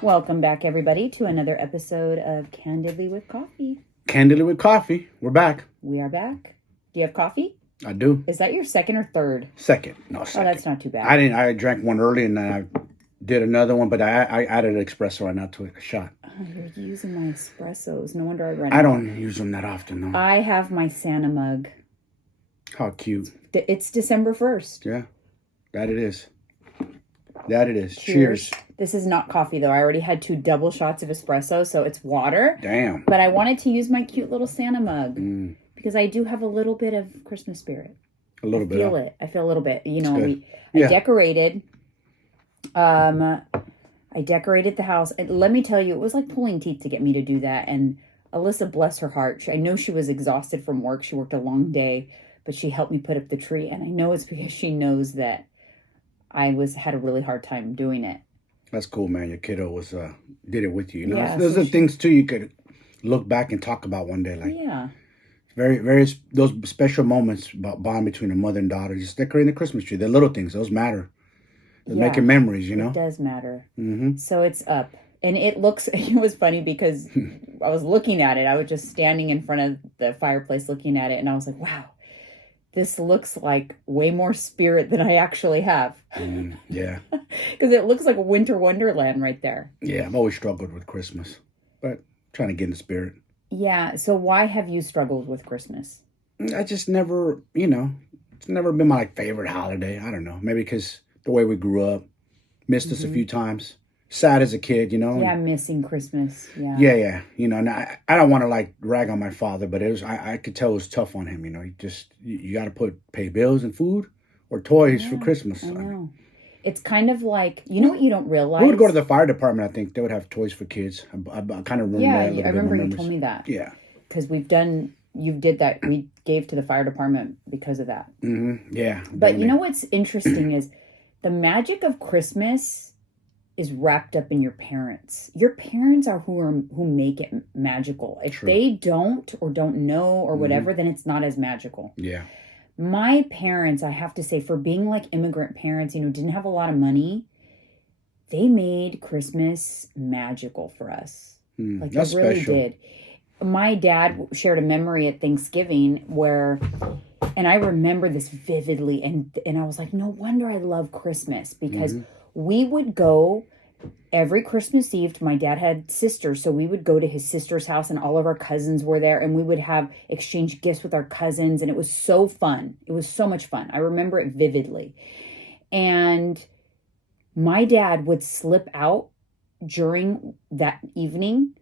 Welcome back, everybody, to another episode of Candidly with Coffee. Candidly with Coffee. We're back. We are back. Do you have coffee? I do. Is that your second or third? Second. No, second. Oh, that's not too bad. I drank one early and then I did another one, but I added an espresso right now to it, a shot. Oh, you're using my espressos. No wonder I run I don't use them that often, no. I have my Santa mug. How cute. It's December 1st. Yeah, that it is. That it is. Cheers. This is not coffee, though. I already had 2 double shots of espresso, so it's water. Damn. But I wanted to use my cute little Santa mug because I do have a little bit of Christmas spirit. A little bit. I feel a little bit. You know, I decorated. I decorated the house. And let me tell you, it was like pulling teeth to get me to do that. And Alyssa, bless her heart, I know she was exhausted from work. She worked a long day, but she helped me put up the tree. And I know it's because she knows that I had a really hard time doing it. That's cool, man. Your kiddo did it with you. You know, Yeah, those are things too you could look back and talk about one day. Like, yeah, very, very those special moments about bond between a mother and daughter. Just decorating the Christmas tree. The little things, those matter. They're making memories, you know. It does matter. Mm-hmm. So it's up, and it looks. It was funny because I was looking at it. I was just standing in front of the fireplace looking at it, and I was like, "Wow, this looks like way more spirit than I actually have." Yeah. Because it looks like a winter wonderland right there. Yeah, I've always struggled with Christmas, but trying to get in the spirit. Yeah, so why have you struggled with Christmas? I just never, it's never been my favorite holiday. I don't know. Maybe because the way we grew up, missed us a few times. Sad as a kid, Yeah, missing Christmas. Yeah. Yeah. And I don't want to rag on my father, but I could tell it was tough on him. You got to pay bills and food or toys for Christmas. I know. It's kind of like, you know what you don't realize? We would go to the fire department, I think. They would have toys for kids. I kind of remember that. Yeah, I remember you told me that. Yeah. Because you did that. We gave to the fire department because of that. Mm-hmm. Yeah. But you know what's interesting is the magic of Christmas is wrapped up in your parents. Your parents are who make it magical. If they don't or don't know or whatever, then it's not as magical. Yeah. My parents, I have to say, for being like immigrant parents, didn't have a lot of money, they made Christmas magical for us. Like that's they really special. did. My dad shared a memory at Thanksgiving and I remember this vividly, and I was like, no wonder I love Christmas, because we would go every Christmas Eve. My dad had sisters, so we would go to his sister's house, and all of our cousins were there, and we would have exchange gifts with our cousins, and it was so fun. It was so much fun. I remember it vividly. And my dad would slip out during that evening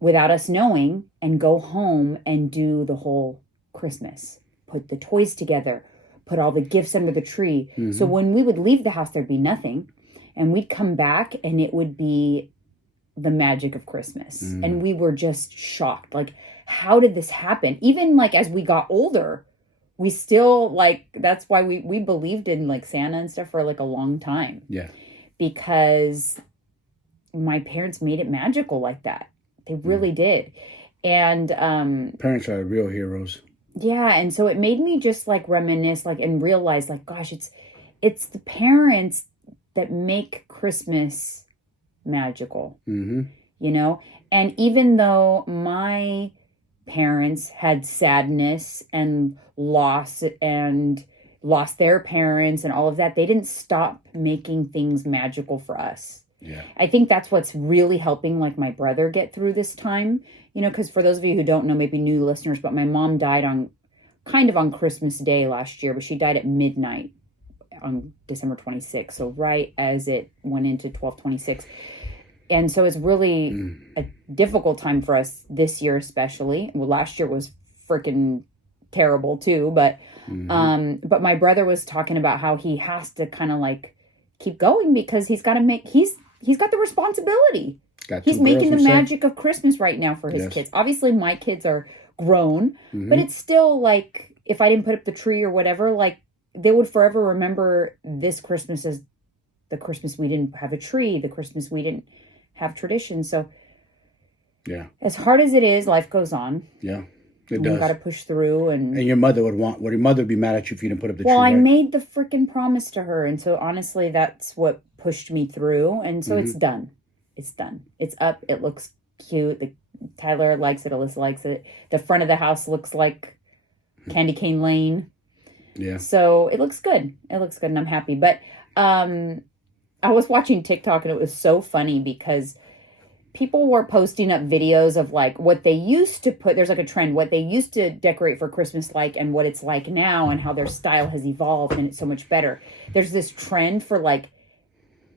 without us knowing and go home and do the whole Christmas. Put the toys together, put all the gifts under the tree. So when we would leave the house, there'd be nothing. And we'd come back and it would be the magic of Christmas. And we were just shocked. Like, how did this happen? Even as we got older, we still that's why we believed in Santa and stuff for a long time. Yeah. Because my parents made it magical like that. They really did. And parents are real heroes. Yeah, and so it made me just reminisce and realize gosh, it's the parents that make Christmas magical. And even though my parents had sadness and loss and lost their parents and all of that, they didn't stop making things magical for us. Yeah. I think that's what's really helping my brother get through this time. Because for those of you who don't know, maybe new listeners, but my mom died on Christmas Day last year, but she died at midnight on December 26th. So right as it went into 12/26. And so it's really a difficult time for us this year, especially. Well, last year was freaking terrible too, but my brother was talking about how he has to kind of keep going because he's got the responsibility. He's making the magic of Christmas right now for his kids. Obviously, my kids are grown, but it's still if I didn't put up the tree or whatever, they would forever remember this Christmas as the Christmas we didn't have a tree, the Christmas we didn't have tradition. So, yeah, as hard as it is, life goes on. Yeah, it does. You got to push through, and your mother would your mother would be mad at you if you didn't put up the tree. Well, I right? made the freaking promise to her, and so honestly, that's what pushed me through, and so it's done. It's done. It's up. It looks cute. Tyler likes it. Alyssa likes it. The front of the house looks like Candy Cane Lane. Yeah. So it looks good. It looks good, and I'm happy. But I was watching TikTok, and it was so funny because people were posting up videos of like what they used to put. There's like a trend, what they used to decorate for Christmas like, and what it's like now, and how their style has evolved, and it's so much better. There's this trend for like,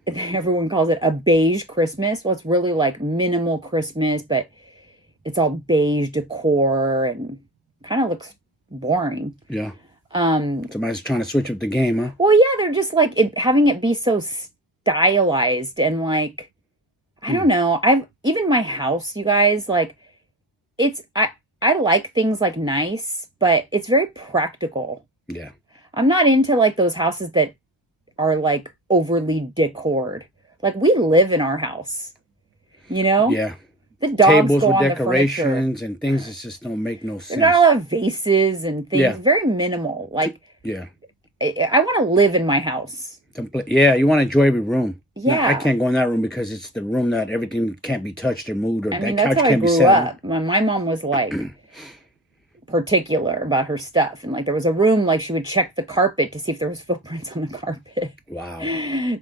everyone calls it a beige Christmas. Well, it's really like minimal Christmas, but it's all beige decor and kind of looks boring. Yeah. Somebody's trying to switch up the game, huh? Well, yeah, they're just like having it be so stylized and like, I don't know. Even my house, you guys, like I like things like nice, but it's very practical. Yeah. I'm not into like those houses that are like overly decored. Like we live in our house, you know? Yeah. The dogs tables go with on decorations and things that just don't make no sense. There's not a lot of vases and things. Yeah. Very minimal. Like, yeah. I want to live in my house. Yeah, you want to enjoy every room. Yeah. No, I can't go in that room because it's the room that everything can't be touched or moved, or I that mean, couch that's how I can't be grew sat up. My mom was like particular about her stuff. And like there was a room, like she would check the carpet to see if there was footprints on the carpet. Wow.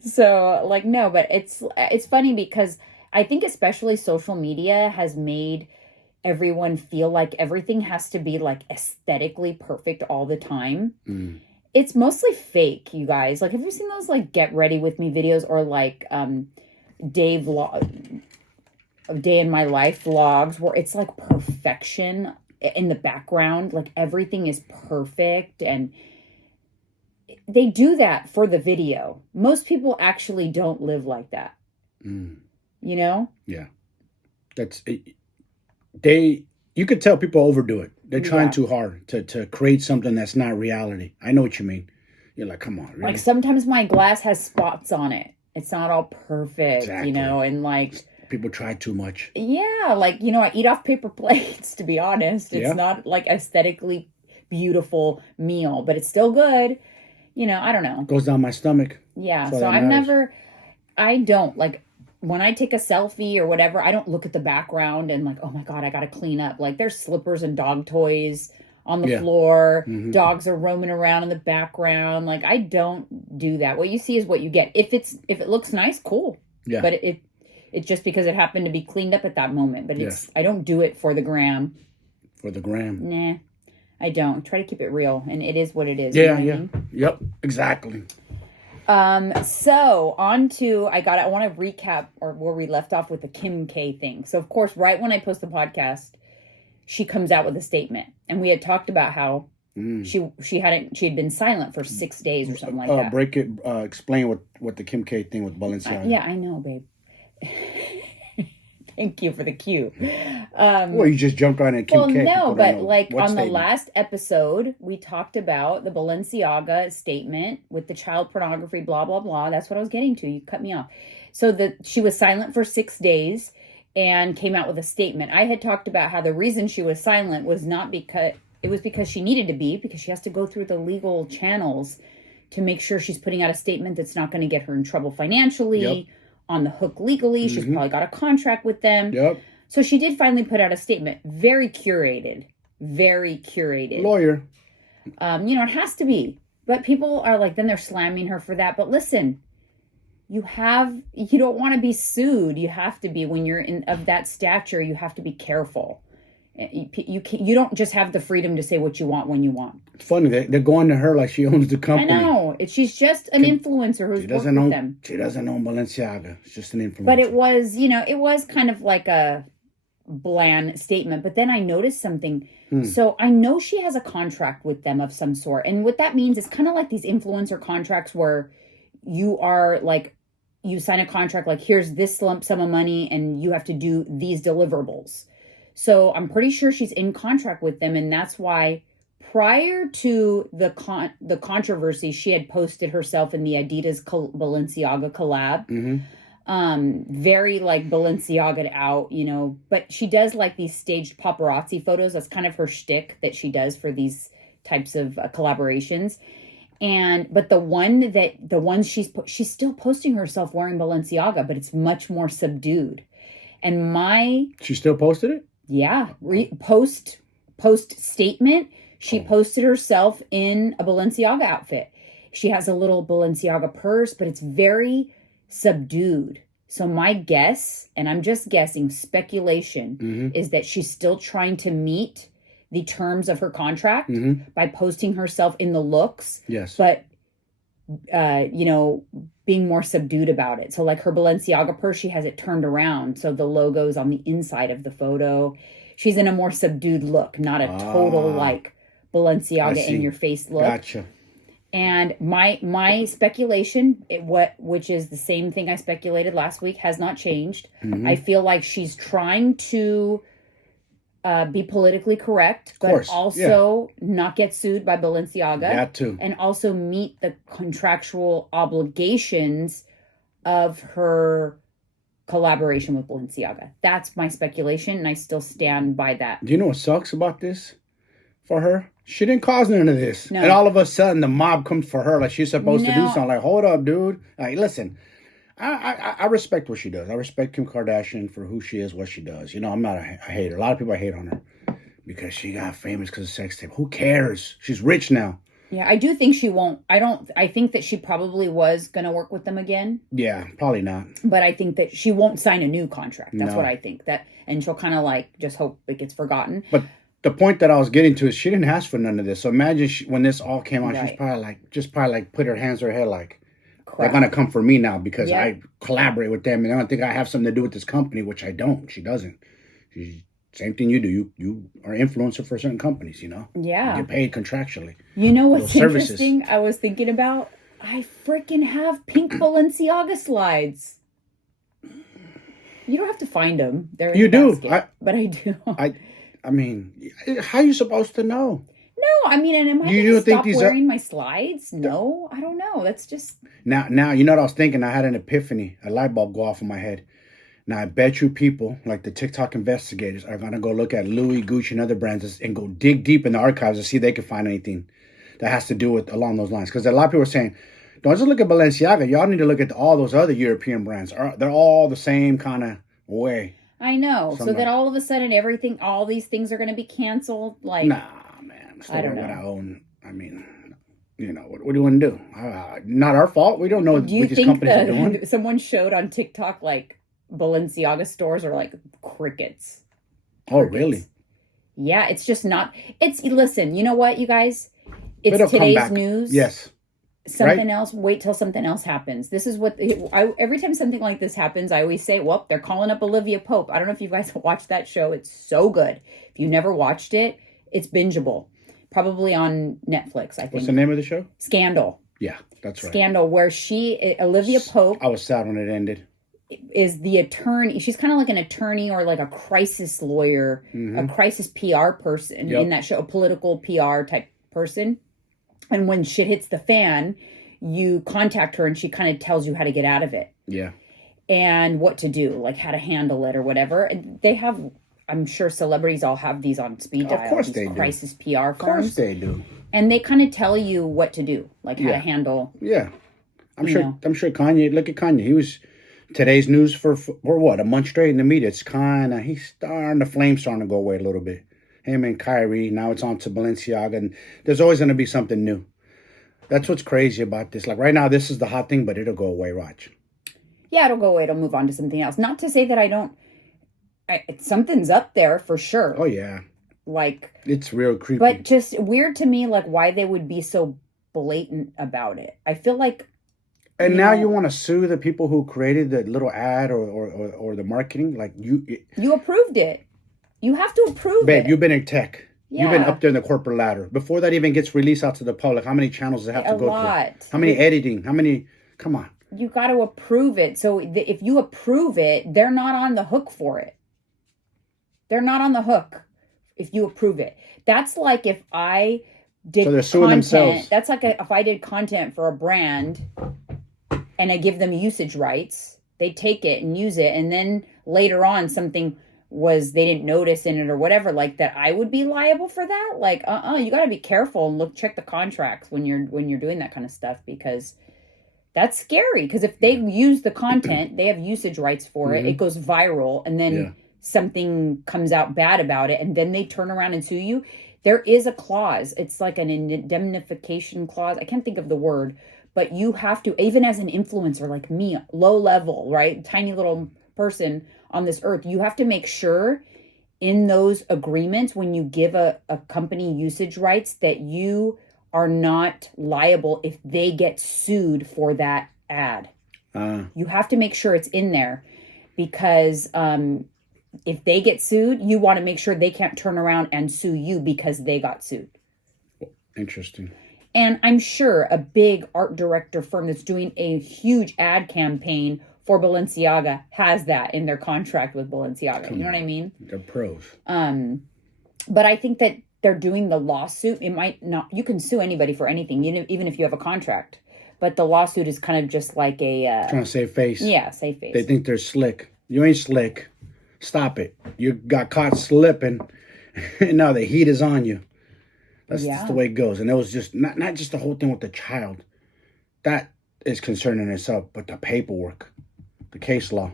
So like, no, but it's funny because I think especially social media has made everyone feel like everything has to be like aesthetically perfect all the time. Mm. It's mostly fake, you guys. Like, have you seen those like get ready with me videos or like day in my life vlogs where it's like perfection in the background, like everything is perfect, and they do that for the video. Most people actually don't live like that. Mm. You know? Yeah. You could tell people overdo it. They're trying too hard to create something that's not reality. I know what you mean. You're like, come on, really? Like sometimes my glass has spots on it. It's not all perfect, Exactly. you know, and like people try too much. Yeah, like, you know, I eat off paper plates, to be honest. It's not like aesthetically beautiful meal, but it's still good. You know, I don't know. Goes down my stomach. Yeah, so I don't, like, when I take a selfie or whatever, I don't look at the background and like, oh my God, I got to clean up. Like there's slippers and dog toys on the floor. Mm-hmm. Dogs are roaming around in the background. Like I don't do that. What you see is what you get. If it looks nice, cool. Yeah. But it's just because it happened to be cleaned up at that moment. But I don't do it for the gram. For the gram. Nah, I don't. Try to keep it real. And it is what it is. Yeah, you know what I mean? Yep, exactly. So on to, I want to recap or where we left off with the Kim K thing. So of course, right when I post the podcast, she comes out with a statement, and we had talked about how she had been silent for 6 days or something like that. Explain what the Kim K thing with Balenciaga. Yeah, I know, babe. Thank you for the cue. Well, you just jumped on it, Kim K. Well, no, but like on the last episode, we talked about the Balenciaga statement with the child pornography, blah, blah, blah. That's what I was getting to. You cut me off. So she was silent for 6 days and came out with a statement. I had talked about how the reason she was silent was not because she needed to be, because she has to go through the legal channels to make sure she's putting out a statement that's not going to get her in trouble financially. Yep. On the hook legally. She's probably got a contract with them. Yep. So she did finally put out a statement. Very curated. Lawyer. You know, it has to be. But people are like, then they're slamming her for that. But listen, you don't want to be sued. You have to be, when you're of that stature, you have to be careful. You don't just have the freedom to say what you want when you want. It's funny, they're going to her like she owns the company. I know. She's just an influencer who's working with them. She doesn't own Balenciaga. It's just an influencer. But it was kind of like a bland statement. But then I noticed something. So I know she has a contract with them of some sort. And what that means is kind of like these influencer contracts where you are like, you sign a contract like, here's this lump sum of money and you have to do these deliverables. So I'm pretty sure she's in contract with them, and that's why prior to the controversy, she had posted herself in the Adidas Balenciaga collab. Mm-hmm. Very like Balenciaga out, you know, but she does like these staged paparazzi photos. That's kind of her shtick that she does for these types of collaborations. But the ones she's still posting herself wearing Balenciaga, but it's much more subdued. And she still posted it? Yeah, post statement, she posted herself in a Balenciaga outfit. She has a little Balenciaga purse, but it's very subdued. So my guess, and I'm just guessing, speculation, is that she's still trying to meet the terms of her contract by posting herself in the looks. Yes. But, being more subdued about it. So like her Balenciaga purse, she has it turned around. So the logo's on the inside of the photo. She's in a more subdued look, not a total like Balenciaga in your face look. Gotcha. And my speculation, which is the same thing I speculated last week, has not changed. I feel like she's trying to be politically correct, but also not get sued by Balenciaga. That too. And also meet the contractual obligations of her collaboration with Balenciaga. That's my speculation, and I still stand by that. Do you know what sucks about this for her? She didn't cause none of this. No. And all of a sudden, the mob comes for her like she's supposed to do something. Like, hold up, dude. Like, listen, I respect what she does. I respect Kim Kardashian for who she is, what she does. I'm not a hater. A lot of people hate on her because she got famous because of sex tape. Who cares? She's rich now. Yeah, I do think she won't. I think that she probably was going to work with them again. Yeah, probably not. But I think that she won't sign a new contract. That's what I think. And she'll kind of like just hope it gets forgotten. But the point that I was getting to is she didn't ask for none of this. So imagine when this all came out, she's probably like put her hands to her head like, they're going to come for me now because I collaborate with them and I don't think I have something to do with this company, which I don't. She doesn't. Same thing you do. You are influencer for certain companies, Yeah. You get paid contractually. You know what's interesting? I was thinking about, I freaking have pink Balenciaga slides. You don't have to find them. They're in the basket, but I do. I mean, how are you supposed to know? No, I mean, and am I going to stop wearing my slides? No, I don't know. That's just... Now, you know what I was thinking? I had an epiphany, a light bulb go off in my head. Now, I bet you people, like the TikTok investigators, are going to go look at Louis, Gucci, and other brands and go dig deep in the archives to see if they can find anything that has to do with along those lines. Because a lot of people are saying, don't just look at Balenciaga. Y'all need to look at all those other European brands. They're all the same kind of way. I know. So that all of a sudden, all these things are going to be canceled. Like, nah, man. I don't know. What I own. I mean, what do you want to do? Not our fault. We don't know what these companies are doing. Someone showed on TikTok, like, Balenciaga stores are like crickets. Oh, really? Yeah, it's just not. Listen, you know what, you guys? It's today's news. Yes. Something else. Wait till something else happens. This is what every time something like this happens, I always say, well, they're calling up Olivia Pope. I don't know if you guys watched that show. It's so good. If you never watched it, it's bingeable. Probably on Netflix, I think. What's the name of the show? Scandal. Yeah, that's right. Scandal, where Olivia Pope. I was sad when it ended. Is the attorney. She's kind of like an attorney or like a crisis lawyer, a crisis PR person in that show, a political PR type person. And when shit hits the fan, you contact her and she kind of tells you how to get out of it. Yeah. And what to do, like how to handle it or whatever. And they have, I'm sure celebrities all have these on speed dial. Of course they do. Crisis PR firms. Of course they do. And they kind of tell you what to do, like how to handle. Yeah. I'm sure Kanye, look at Kanye. He was today's news for what, a month straight in the media. It's the flames starting to go away a little bit. Him and Kyrie, now it's on to Balenciaga, and there's always going to be something new. That's what's crazy about this. Like right now, this is the hot thing, but it'll go away, watch. Yeah, it'll go away. It'll move on to something else. Not to say that something's up there for sure. Oh, yeah. Like. It's real creepy. But just weird to me, like why they would be so blatant about it. I feel like. And now you want to sue the people who created the little ad or the marketing? Like you approved it. You have to approve it. Babe, you've been in tech. Yeah. You've been up there in the corporate ladder. Before that even gets released out to the public, how many channels does it have to go through? How many editing? Come on. You got to approve it. So if you approve it, they're not on the hook for it. They're not on the hook if you approve it. That's like if I did so they're suing themselves. That's like if I did content for a brand and I give them usage rights, they take it and use it. And then later on something they didn't notice in it or whatever, like that I would be liable for that. Like, you got to be careful and check the contracts when you're doing that kind of stuff, because that's scary. Because if they use the content, they have usage rights for it. It goes viral, and then something comes out bad about it, and then they turn around and sue you. There is a clause. It's like an indemnification clause. I can't think of the word, but you have to, even as an influencer like me, low level, right? Tiny little person on this earth, you have to make sure in those agreements, when you give a company usage rights, that you are not liable if they get sued for that ad. You have to make sure it's in there, because if they get sued, you want to make sure they can't turn around and sue you because they got sued. Interesting. And I'm sure a big art director firm that's doing a huge ad campaign for Balenciaga has that in their contract with Balenciaga. You know what I mean? They're pros. But I think that they're doing the lawsuit. It might not, you can sue anybody for anything, even if you have a contract. But the lawsuit is kind of just like a... trying to save face. Yeah, save face. They think they're slick. You ain't slick. Stop it. You got caught slipping, and now the heat is on you. That's just the way it goes. And it was just, not just the whole thing with the child. That is concerning itself, but the paperwork, the case law.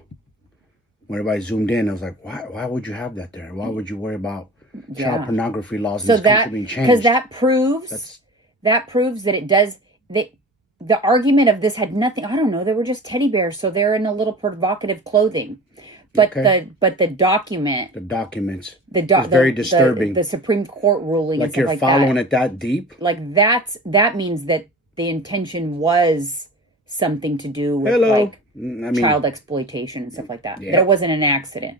When everybody zoomed in, I was like, why would you have that there? Why would you worry about child pornography laws in this country being changed? Because that proves that it does... The argument of this had nothing... I don't know. They were just teddy bears, so they're in a little provocative clothing. But the document... The documents. It's very disturbing. The Supreme Court ruling. Like you're following it that deep? Like that means that the intention was something to do with child exploitation and stuff like that. Yeah. That it wasn't an accident.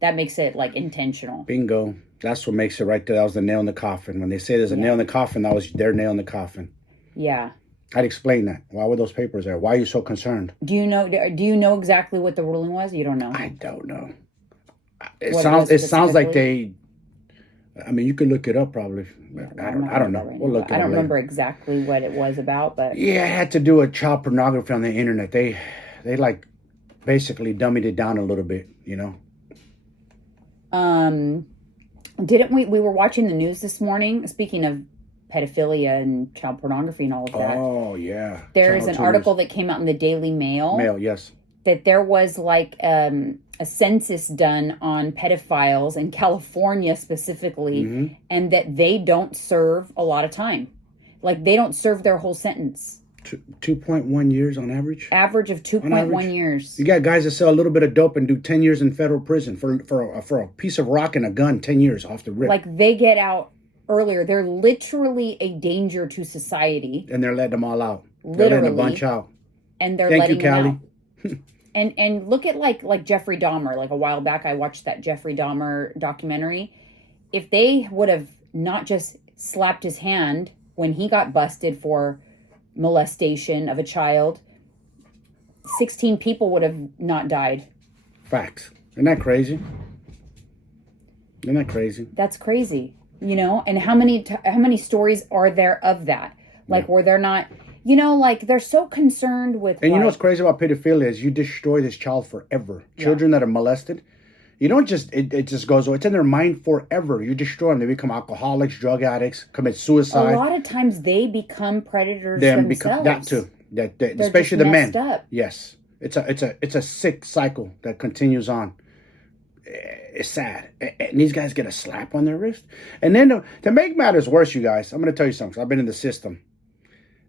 That makes it like intentional. Bingo. That's what makes it right there. That was the nail in the coffin. When they say there's a nail in the coffin, that was their nail in the coffin. Yeah. I'd explain that. Why were those papers there? Why are you so concerned? Do you know exactly what the ruling was? You don't know? I don't know. It sounds like they... I mean, you can look it up probably. I don't know. We'll look it up. I don't remember exactly what it was about, but... Yeah, it had to do with child pornography on the internet. They like basically dummied it down a little bit, you know? Didn't we were watching the news this morning, speaking of pedophilia and child pornography and all of that. Oh, yeah. There's an article that came out in the Daily Mail. Yes. That there was like a census done on pedophiles in California specifically, and that they don't serve a lot of time. Like, they don't serve their whole sentence. 2.1 years on average? Average of 2.1 years. You got guys that sell a little bit of dope and do 10 years in federal prison for a piece of rock and a gun, 10 years off the rip. Like, they get out earlier. They're literally a danger to society. And they're letting them all out. Literally. They're letting a bunch out. And they're letting them out. And look at like Jeffrey Dahmer. Like, a while back, I watched that Jeffrey Dahmer documentary. If they would have not just slapped his hand when he got busted for molestation of a child, 16 people would have not died. Facts. Isn't that crazy? Isn't that crazy? That's crazy. You know, and how many stories are there of that? Like, where they're not, you know, like, they're so concerned with. And you know what's crazy about pedophilia is you destroy this child forever. Children that are molested, you don't just, it just goes, it's in their mind forever. You destroy them. They become alcoholics, drug addicts, commit suicide. A lot of times they become predators themselves. That too. Especially the men. Up. Yes. It's a sick cycle that continues on. It's sad. And these guys get a slap on their wrist. And then to make matters worse, you guys, I'm going to tell you something. I've been in the system.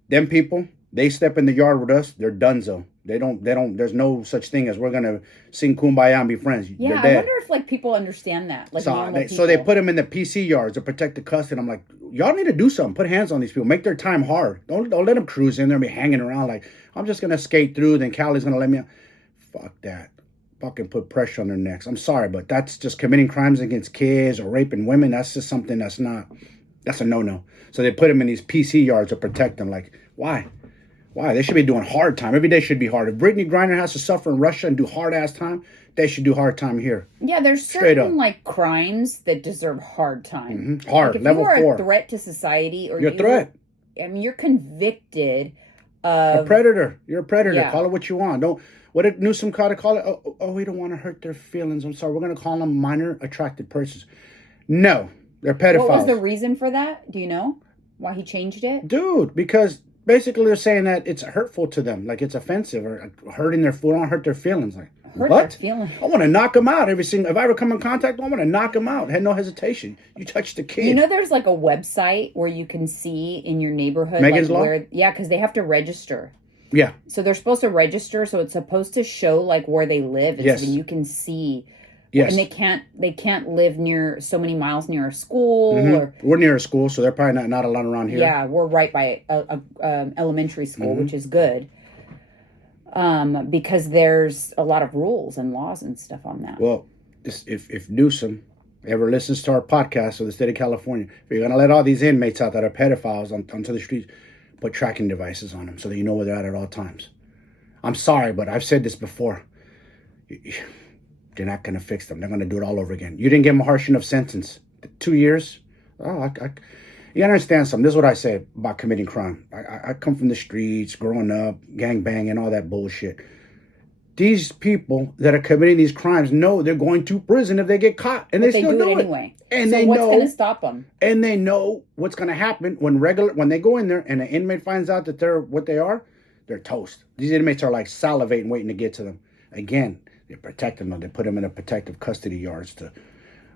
Them people, they step in the yard with us, they're donezo. They don't, there's no such thing as we're going to sing Kumbaya and be friends. Yeah, I wonder if, like, people understand that. Like, so they put them in the PC yards to protect the custody. I'm like, y'all need to do something. Put hands on these people. Make their time hard. Don't let them cruise in there and be hanging around like, I'm just going to skate through, then Callie's going to let me out. Fuck that. Fucking put pressure on their necks. I'm sorry, but that's just committing crimes against kids or raping women. That's just something that's a no-no. So they put them in these PC yards to protect them. Like, why? Why? They should be doing hard time. Every day should be hard. If Brittany Griner has to suffer in Russia and do hard-ass time, they should do hard time here. Yeah, there's certain, like, crimes that deserve hard time. Mm-hmm. Hard, like, level 4. If you are a threat to society, or you're a threat. I mean, you're convicted A predator. You're a predator. Yeah. Call it what you want. Don't. What did Newsom call it? We don't want to hurt their feelings. I'm sorry. We're going to call them minor attracted persons. No, they're pedophiles. What was the reason for that? Do you know why he changed it? Dude, because basically they're saying that it's hurtful to them. Like it's offensive or hurting their feelings. Don't hurt their feelings. Like, what? I want to knock them out if I ever come in contact with them, I want to knock them out. Had no hesitation. You touched the kid. You know, there's like a website where you can see in your neighborhood. Megan's like Law? where, yeah, because they have to register. Yeah. So they're supposed to register. So it's supposed to show like where they live. And Yes. so you can see. Yes. And they can't live near so many miles near a school. Or, We're near a school, so they're probably not allowed around here. yeah, we're right by a elementary school, which is good. Because there's a lot of rules and laws and stuff on that. Well, if Newsom ever listens to our podcast of the state of California, if you're going to let all these inmates out that are pedophiles onto the streets, put tracking devices on them so that you know where they're at all times. I'm sorry, but I've said this before. You're not going to fix them. They're going to do it all over again. You didn't give them a harsh enough sentence. 2 years? Oh, you understand something. This is what I say about committing crime. I come from the streets, growing up, gang banging, all that bullshit. These people that are committing these crimes know they're going to prison if they get caught, and but they still do it it anyway. And so they what's know, going to stop them? And they know what's going to happen when they go in there and an inmate finds out that they're what they are. They're toast. These inmates are like salivating, waiting to get to them. Again, they protect them. They put them in a protective custody yards to.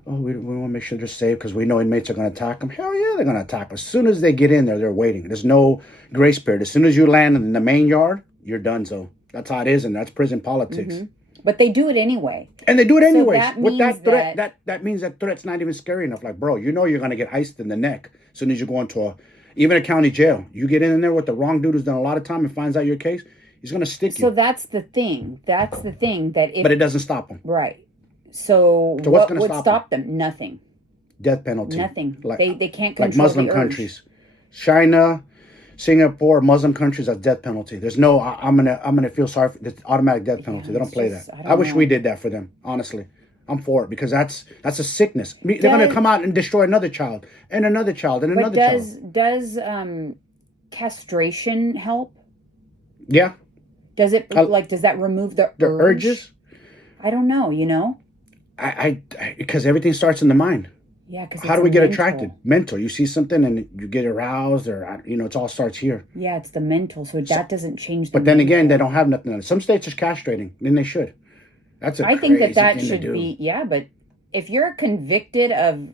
Oh, we want to make sure they're safe because we know inmates are going to attack them. Hell yeah, they're going to attack them. As soon as they get in there, they're waiting. There's no grace period. As soon as you land in the main yard, you're done. So that's how it is, and that's prison politics. Mm-hmm. But they do it anyway. And they do it anyways. So With that threat, that means that threat's not even scary enough. Like, bro, you know you're going to get iced in the neck as soon as you go into even a county jail. You get in there with the wrong dude who's done a lot of time and finds out your case, he's going to stick you. So that's the thing. That's the thing that if... But it doesn't stop him. Right. So what's what would stop them? Nothing. Death penalty. Nothing. Like, they can't control like Muslim the countries. China, Singapore, Muslim countries, that's death penalty. There's no I'm gonna feel sorry for this automatic death penalty. They don't play that. I wish we did that for them, honestly. I'm for it because that's a sickness. They're gonna come out and destroy another child and another child and another child. Does castration help? Yeah. Does it does that remove the urges? I don't know, you know? I because everything starts in the mind. Yeah, because how do we get attracted? Mental. You see something and you get aroused, or it all starts here. Yeah, it's the mental. So that doesn't change. But then again, they don't have nothing on it. Some states are castrating, then they should. I think that should be. Yeah, but if you're convicted of,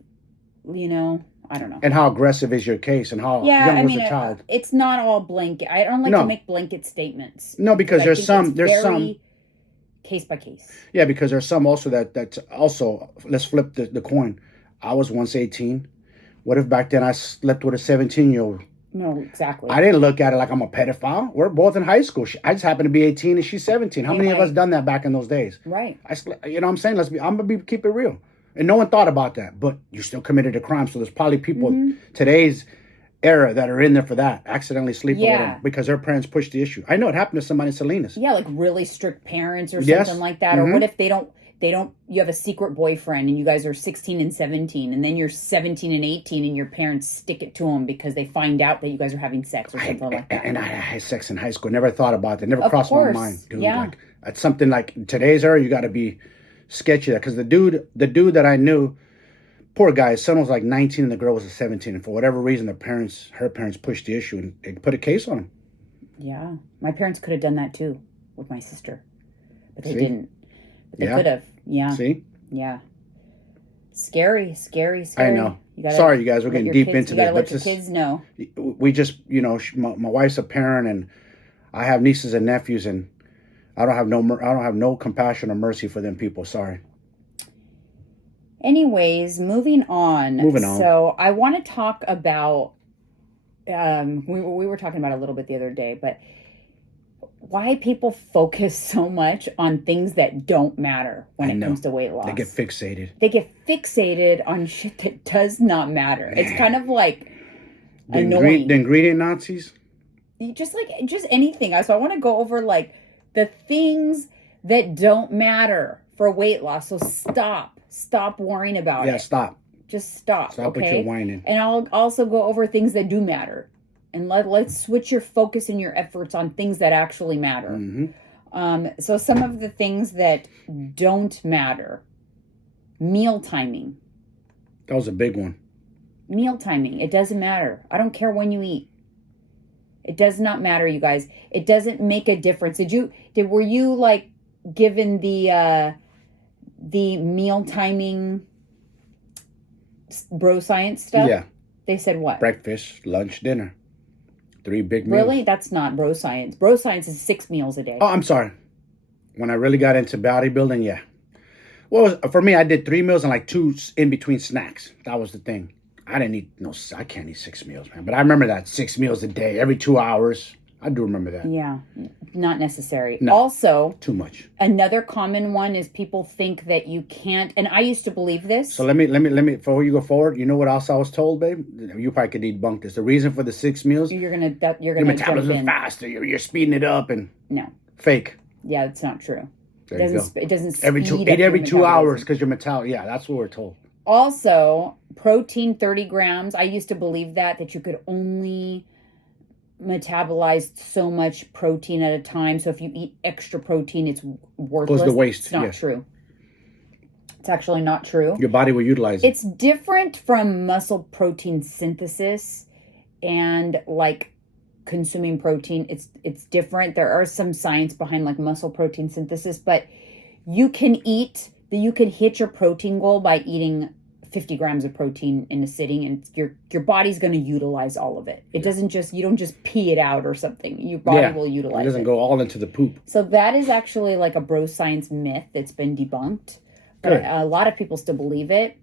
I don't know. And how aggressive is your case, and how young was the child? It's not all blanket. I don't like to make blanket statements. No, because there's some case by case. Yeah, because there's some also that's also, let's flip the coin. I was once 18. What if back then I slept with a 17-year-old? No, exactly. I didn't look at it like I'm a pedophile. We're both in high school. I just happen to be 18 and she's 17. How many of us done that back in those days? Right. You know what I'm saying? I'm going to keep it real. And no one thought about that. But you still committed a crime. So there's probably people today's era that are in there for that, accidentally sleeping with them because their parents pushed the issue. I know it happened to somebody in Salinas. Yeah, like really strict parents or something like that. Or what if they don't, you have a secret boyfriend and you guys are 16 and 17 and then you're 17 and 18 and your parents stick it to them because they find out that you guys are having sex or something like that. And I had sex in high school. Never thought about that. Never crossed my mind, dude. Yeah. Like, that's something like in today's era, you got to be sketchy. Because the dude that I knew, poor guy, his son was like 19 and the girl was 17. And for whatever reason, her parents pushed the issue and they put a case on him. Yeah. My parents could have done that too with my sister. But they didn't. But they could have. Yeah. See? Yeah. Scary. I know. Sorry, you guys. We're getting deep into this. Let your kids know. We just, my wife's a parent and I have nieces and nephews and I don't have no compassion or mercy for them people. Sorry. Anyways, moving on. So I want to talk about, we were talking about it a little bit the other day, but why people focus so much on things that don't matter when it comes to weight loss. They get fixated. They get fixated on shit that does not matter. Man. It's kind of like annoying. The ingredient Nazis? Just anything. So I want to go over like the things that don't matter for weight loss. So stop worrying about it. Yeah, stop. Just stop. Stop what you're whining. And I'll also go over things that do matter. And let's switch your focus and your efforts on things that actually matter. So some of the things that don't matter. Meal timing. That was a big one. Meal timing. It doesn't matter. I don't care when you eat. It does not matter, you guys. It doesn't make a difference. Were you like given the meal timing bro science stuff? Yeah. They said what? Breakfast, lunch, dinner. 3 big meals. Really? That's not bro science. Bro science is 6 meals a day. Oh, I'm sorry. When I really got into bodybuilding, yeah. Well, for me, I did 3 meals and like 2 in between snacks. That was the thing. I can't eat 6 meals, man. But I remember that 6 meals a day, every 2 hours. I do remember that. Yeah, not necessary. No, also, too much. Another common one is people think that you can't, and I used to believe this. So let me, before you go forward, you know what else I was told, babe? You probably could debunk this. The reason for the 6 meals, You're gonna your metabolism is faster. You're speeding it up and no, fake. Yeah, it's not true. There you go. It doesn't every speed two, up every your 2 hours metabolism. because your metabolism. Yeah, that's what we're told. Also, protein 30 grams. I used to believe that you could only metabolize so much protein at a time. So if you eat extra protein, it's worthless. Goes to waste. It's not true. It's actually not true. Your body will utilize it. It's different from muscle protein synthesis and like consuming protein. It's different. There are some science behind like muscle protein synthesis, but you can hit your protein goal by eating 50 grams of protein in a sitting, and your body's going to utilize all of it. It doesn't you don't just pee it out or something. Your body will utilize it. It doesn't go all into the poop. So that is actually like a bro science myth that's been debunked. But a lot of people still believe it.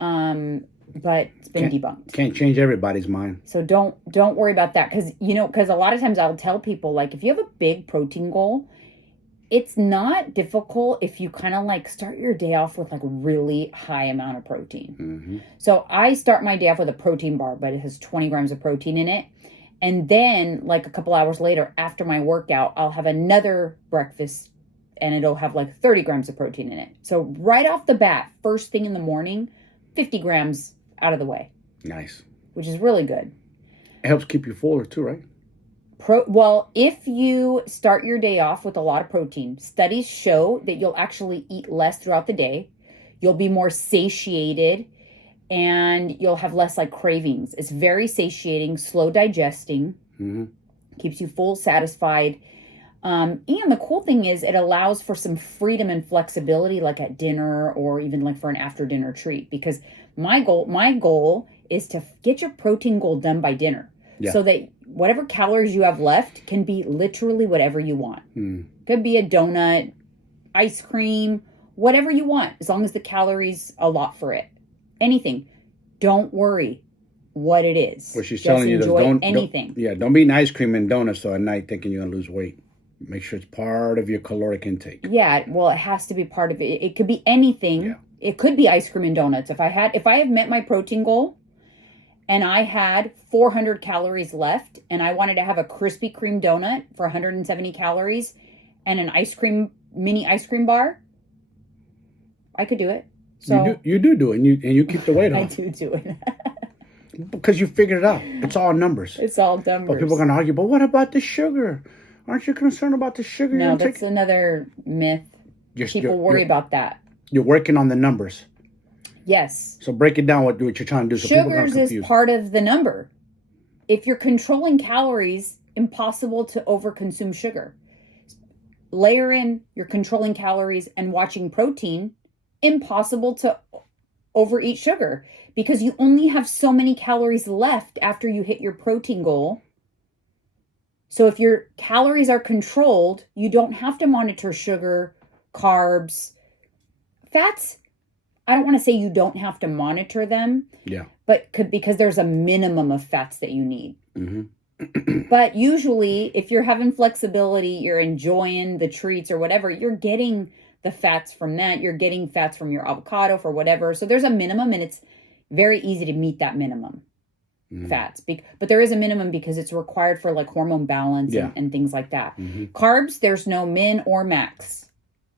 But it's been debunked. Can't change everybody's mind. So don't worry about that. Because a lot of times I'll tell people, like, if you have a big protein goal, it's not difficult if you kind of like start your day off with like really high amount of protein. Mm-hmm. So I start my day off with a protein bar, but it has 20 grams of protein in it. And then like a couple hours later after my workout, I'll have another breakfast and it'll have like 30 grams of protein in it. So right off the bat, first thing in the morning, 50 grams out of the way. Nice. Which is really good. It helps keep you fuller too, right? Well, if you start your day off with a lot of protein, studies show that you'll actually eat less throughout the day. You'll be more satiated and you'll have less like cravings. It's very satiating, slow digesting, keeps you full, satisfied. And the cool thing is it allows for some freedom and flexibility, like at dinner or even like for an after dinner treat. Because my goal is to get your protein goal done by dinner. Yeah. So that whatever calories you have left can be literally whatever you want. Could be a donut, ice cream, whatever you want, as long as the calories allot for it. Anything. Don't worry what it is. Well, she's telling you don't anything. Don't be eating ice cream and donuts at night thinking you're gonna lose weight. Make sure it's part of your caloric intake. Yeah, well, it has to be part of it. It could be anything. Yeah. It could be ice cream and donuts. If I have met my protein goal and I had 400 calories left and I wanted to have a Krispy Kreme donut for 170 calories and an mini ice cream bar, I could do it. So you do it and you keep the weight off. I do it. Because you figured it out. It's all numbers. It's all numbers. But people are going to argue, but what about the sugar? Aren't you concerned about the sugar? No, that's another myth. People worry about that. You're working on the numbers. Yes. So break it down what you're trying to do so people aren't confused. Sugars is part of the number. If you're controlling calories, impossible to overconsume sugar. Layer in you're controlling calories and watching protein, impossible to overeat sugar because you only have so many calories left after you hit your protein goal. So if your calories are controlled, you don't have to monitor sugar, carbs, fats. I don't want to say you don't have to monitor them. Yeah. But because there's a minimum of fats that you need. But usually if you're having flexibility, you're enjoying the treats or whatever, you're getting the fats from that. You're getting fats from your avocado for whatever. So there's a minimum and it's very easy to meet that minimum. Fats, but there is a minimum because it's required for like hormone balance and things like that. Carbs, there's no min or max,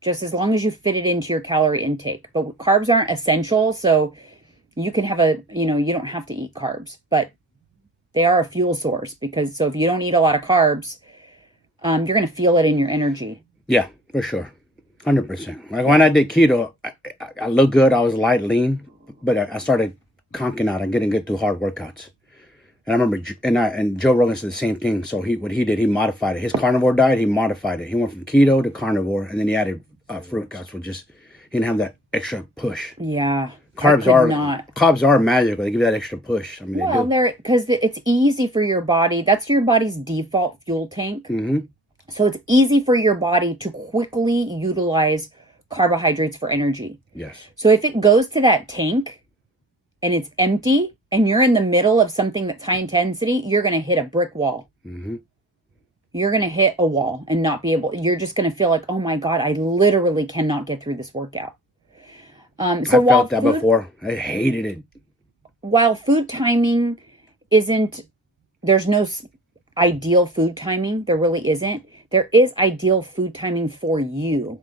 just as long as you fit it into your calorie intake. But carbs aren't essential, so you can have you don't have to eat carbs, but They are a fuel source because so if you don't eat a lot of carbs, you're going to feel it in your energy. Yeah, for sure. 100%. Like when I did keto, I looked good. I was light, lean, but I started conking out and getting good through hard workouts. And I remember, and Joe Rogan said the same thing. So what he did, he modified it. His carnivore diet, he modified it. He went from keto to carnivore, and then he added fruit workouts. He didn't have that extra push. Yeah. Carbs are magical. They give you that extra push. I mean, well, because it's easy for your body. That's your body's default fuel tank. Mm-hmm. So it's easy for your body to quickly utilize carbohydrates for energy. Yes. So if it goes to that tank and it's empty and you're in the middle of something that's high intensity, you're going to hit a brick wall. Mm-hmm. You're going to hit a wall and not be able, you're just going to feel like, oh my God, I literally cannot get through this workout. I felt that before. I hated it. While food timing there's no ideal food timing. There really isn't. There is ideal food timing for you.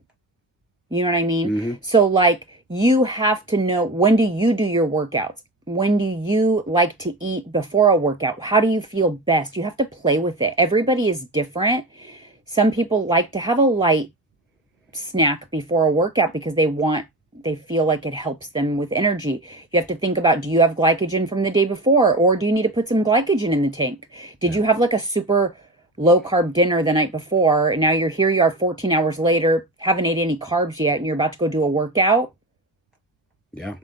You know what I mean? Mm-hmm. So like you have to know, when do you do your workouts? When do you like to eat before a workout? How do you feel best? You have to play with it. Everybody is different. Some people like to have a light snack before a workout because they feel like it helps them with energy. You have to think about, do you have glycogen from the day before, or do you need to put some glycogen in the tank? Did you have like a super low carb dinner the night before, and now you are 14 hours later, haven't ate any carbs yet, and you're about to go do a workout? Yeah.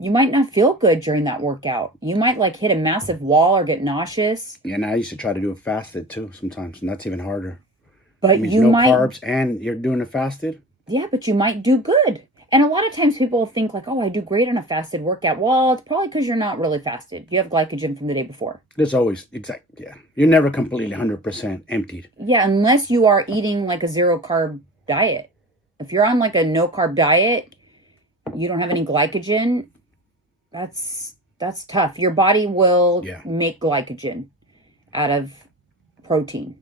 You might not feel good during that workout. You might like hit a massive wall or get nauseous. Yeah, and I used to try to do it fasted too sometimes, and that's even harder. But you no carbs and you're doing it fasted? Yeah, but you might do good. And a lot of times people think like, oh, I do great on a fasted workout. Well, it's probably because you're not really fasted. You have glycogen from the day before. There's always, yeah. You're never completely 100% emptied. Yeah, unless you are eating like a zero carb diet. If you're on like a no carb diet, you don't have any glycogen, that's tough. Your body will make glycogen out of protein,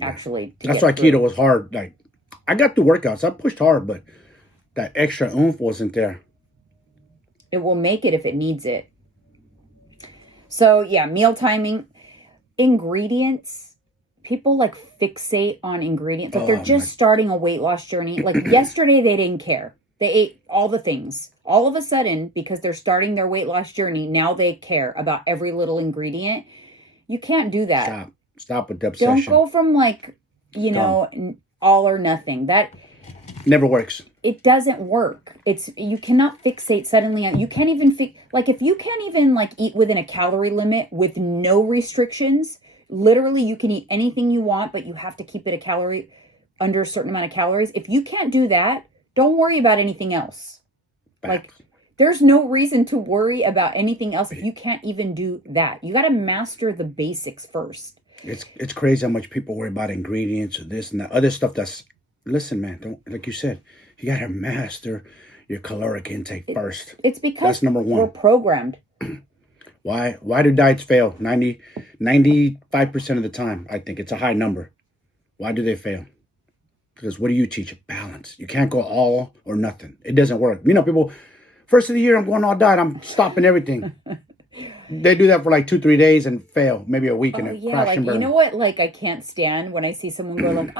actually. That's why keto was hard. Like, I got through workouts. I pushed hard, but that extra oomph wasn't there. It will make it if it needs it. So yeah, meal timing, ingredients. People like fixate on ingredients. Like they're just starting a weight loss journey. Like yesterday they didn't care. They ate all the things. All of a sudden, because they're starting their weight loss journey, now they care about every little ingredient. You can't do that. Stop with the obsession. Don't go from like, all or nothing. That never works. It doesn't work. You cannot fixate suddenly on, you can't even if you can't even like eat within a calorie limit with no restrictions, literally you can eat anything you want, but you have to keep it under a certain amount of calories. If you can't do that, don't worry about anything else. Like there's no reason to worry about anything else if you can't even do that. You got to master the basics first. It's crazy how much people worry about ingredients or this and that other stuff. Listen, man, don't, like you said, you got to master your caloric intake first. It's because that's number one. We're programmed. Why do diets fail? 95% of the time, I think it's a high number. Why do they fail? Because what do you teach? Balance. You can't go all or nothing. It doesn't work. People, first of the year, I'm going all diet. I'm stopping everything. They do that for like 2-3 days and fail. Maybe a week and crash and burn. You know what? Like I can't stand when I see someone go like,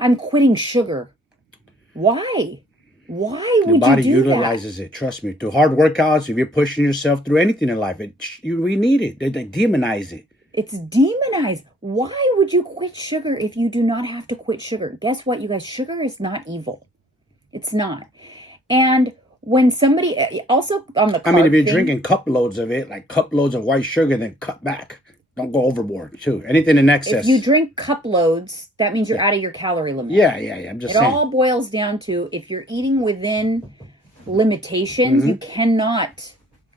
I'm quitting sugar. Why? Why would you do that? Your body utilizes it. Trust me. Through hard workouts, if you're pushing yourself through anything in life, we need it. They demonize it. It's demonized. Why would you quit sugar if you do not have to quit sugar? Guess what, you guys? Sugar is not evil. It's not. And when somebody, also on the if you're drinking cup loads of it, like cup loads of white sugar, then cut back. Don't go overboard, too. Anything in excess. If you drink cup loads, that means you're out of your calorie limit. Yeah. I'm just saying. It all boils down to, if you're eating within limitations, you cannot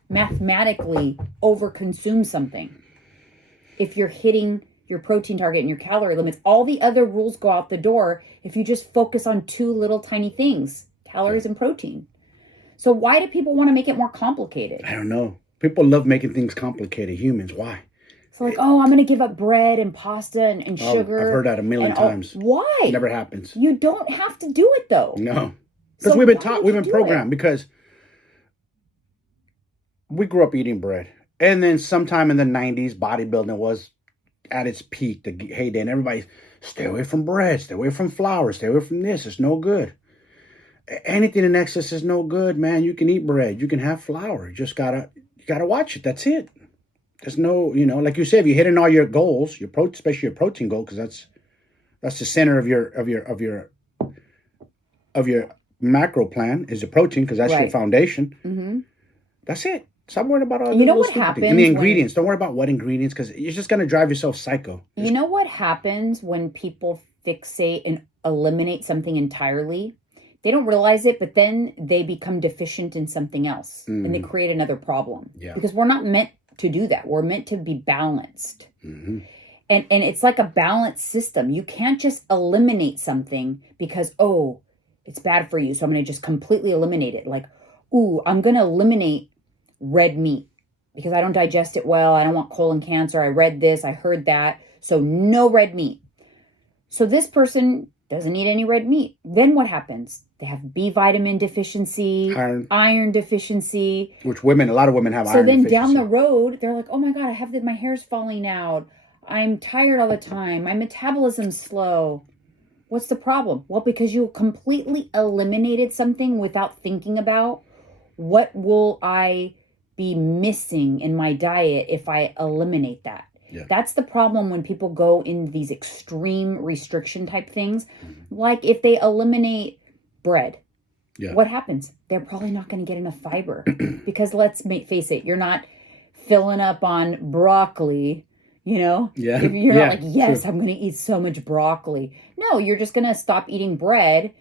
mathematically overconsume something. If you're hitting your protein target and your calorie limits, all the other rules go out the door if you just focus on two little tiny things, calories and protein. So why do people want to make it more complicated? I don't know. People love making things complicated. Humans, why? So like, I'm going to give up bread and pasta and sugar. I've heard that a million times. Why? It never happens. You don't have to do it though. No. Because we've been programmed, because we grew up eating bread. And then sometime in the 90s, bodybuilding was at its peak, the heyday, and everybody, stay away from bread, stay away from flour, stay away from this. It's no good. Anything in excess is no good, man. You can eat bread, you can have flour. You just you gotta watch it. That's it. There's no, like you said, if you're hitting all your goals, especially your protein goal, because that's the center of your macro plan is the protein, because that's your foundation. Mm-hmm. That's it. Stop worrying about all what happens and the ingredients. Don't worry about what ingredients, because you're just gonna drive yourself psycho. You know what happens when people fixate and eliminate something entirely? They don't realize it, but then they become deficient in something else, and they create another problem. Yeah. Because we're not meant to do that. We're meant to be balanced. Mm-hmm. And it's like a balanced system. You can't just eliminate something because, it's bad for you, so I'm going to just completely eliminate it. Like, I'm going to eliminate red meat because I don't digest it well. I don't want colon cancer. I read this. I heard that. So no red meat. So this person doesn't eat any red meat. Then what happens? They have B vitamin deficiency, iron deficiency. Which a lot of women have iron deficiency. So then down the road, they're like, oh my God, my hair's falling out. I'm tired all the time. My metabolism's slow. What's the problem? Well, because you completely eliminated something without thinking about what will I be missing in my diet if I eliminate that. Yeah. That's the problem when people go in these extreme restriction type things. Mm-hmm. Like if they eliminate bread, what happens? They're probably not going to get enough fiber because let's face it, you're not filling up on broccoli, Yeah. If you're not like, yes, true. I'm going to eat so much broccoli. No, you're just going to stop eating bread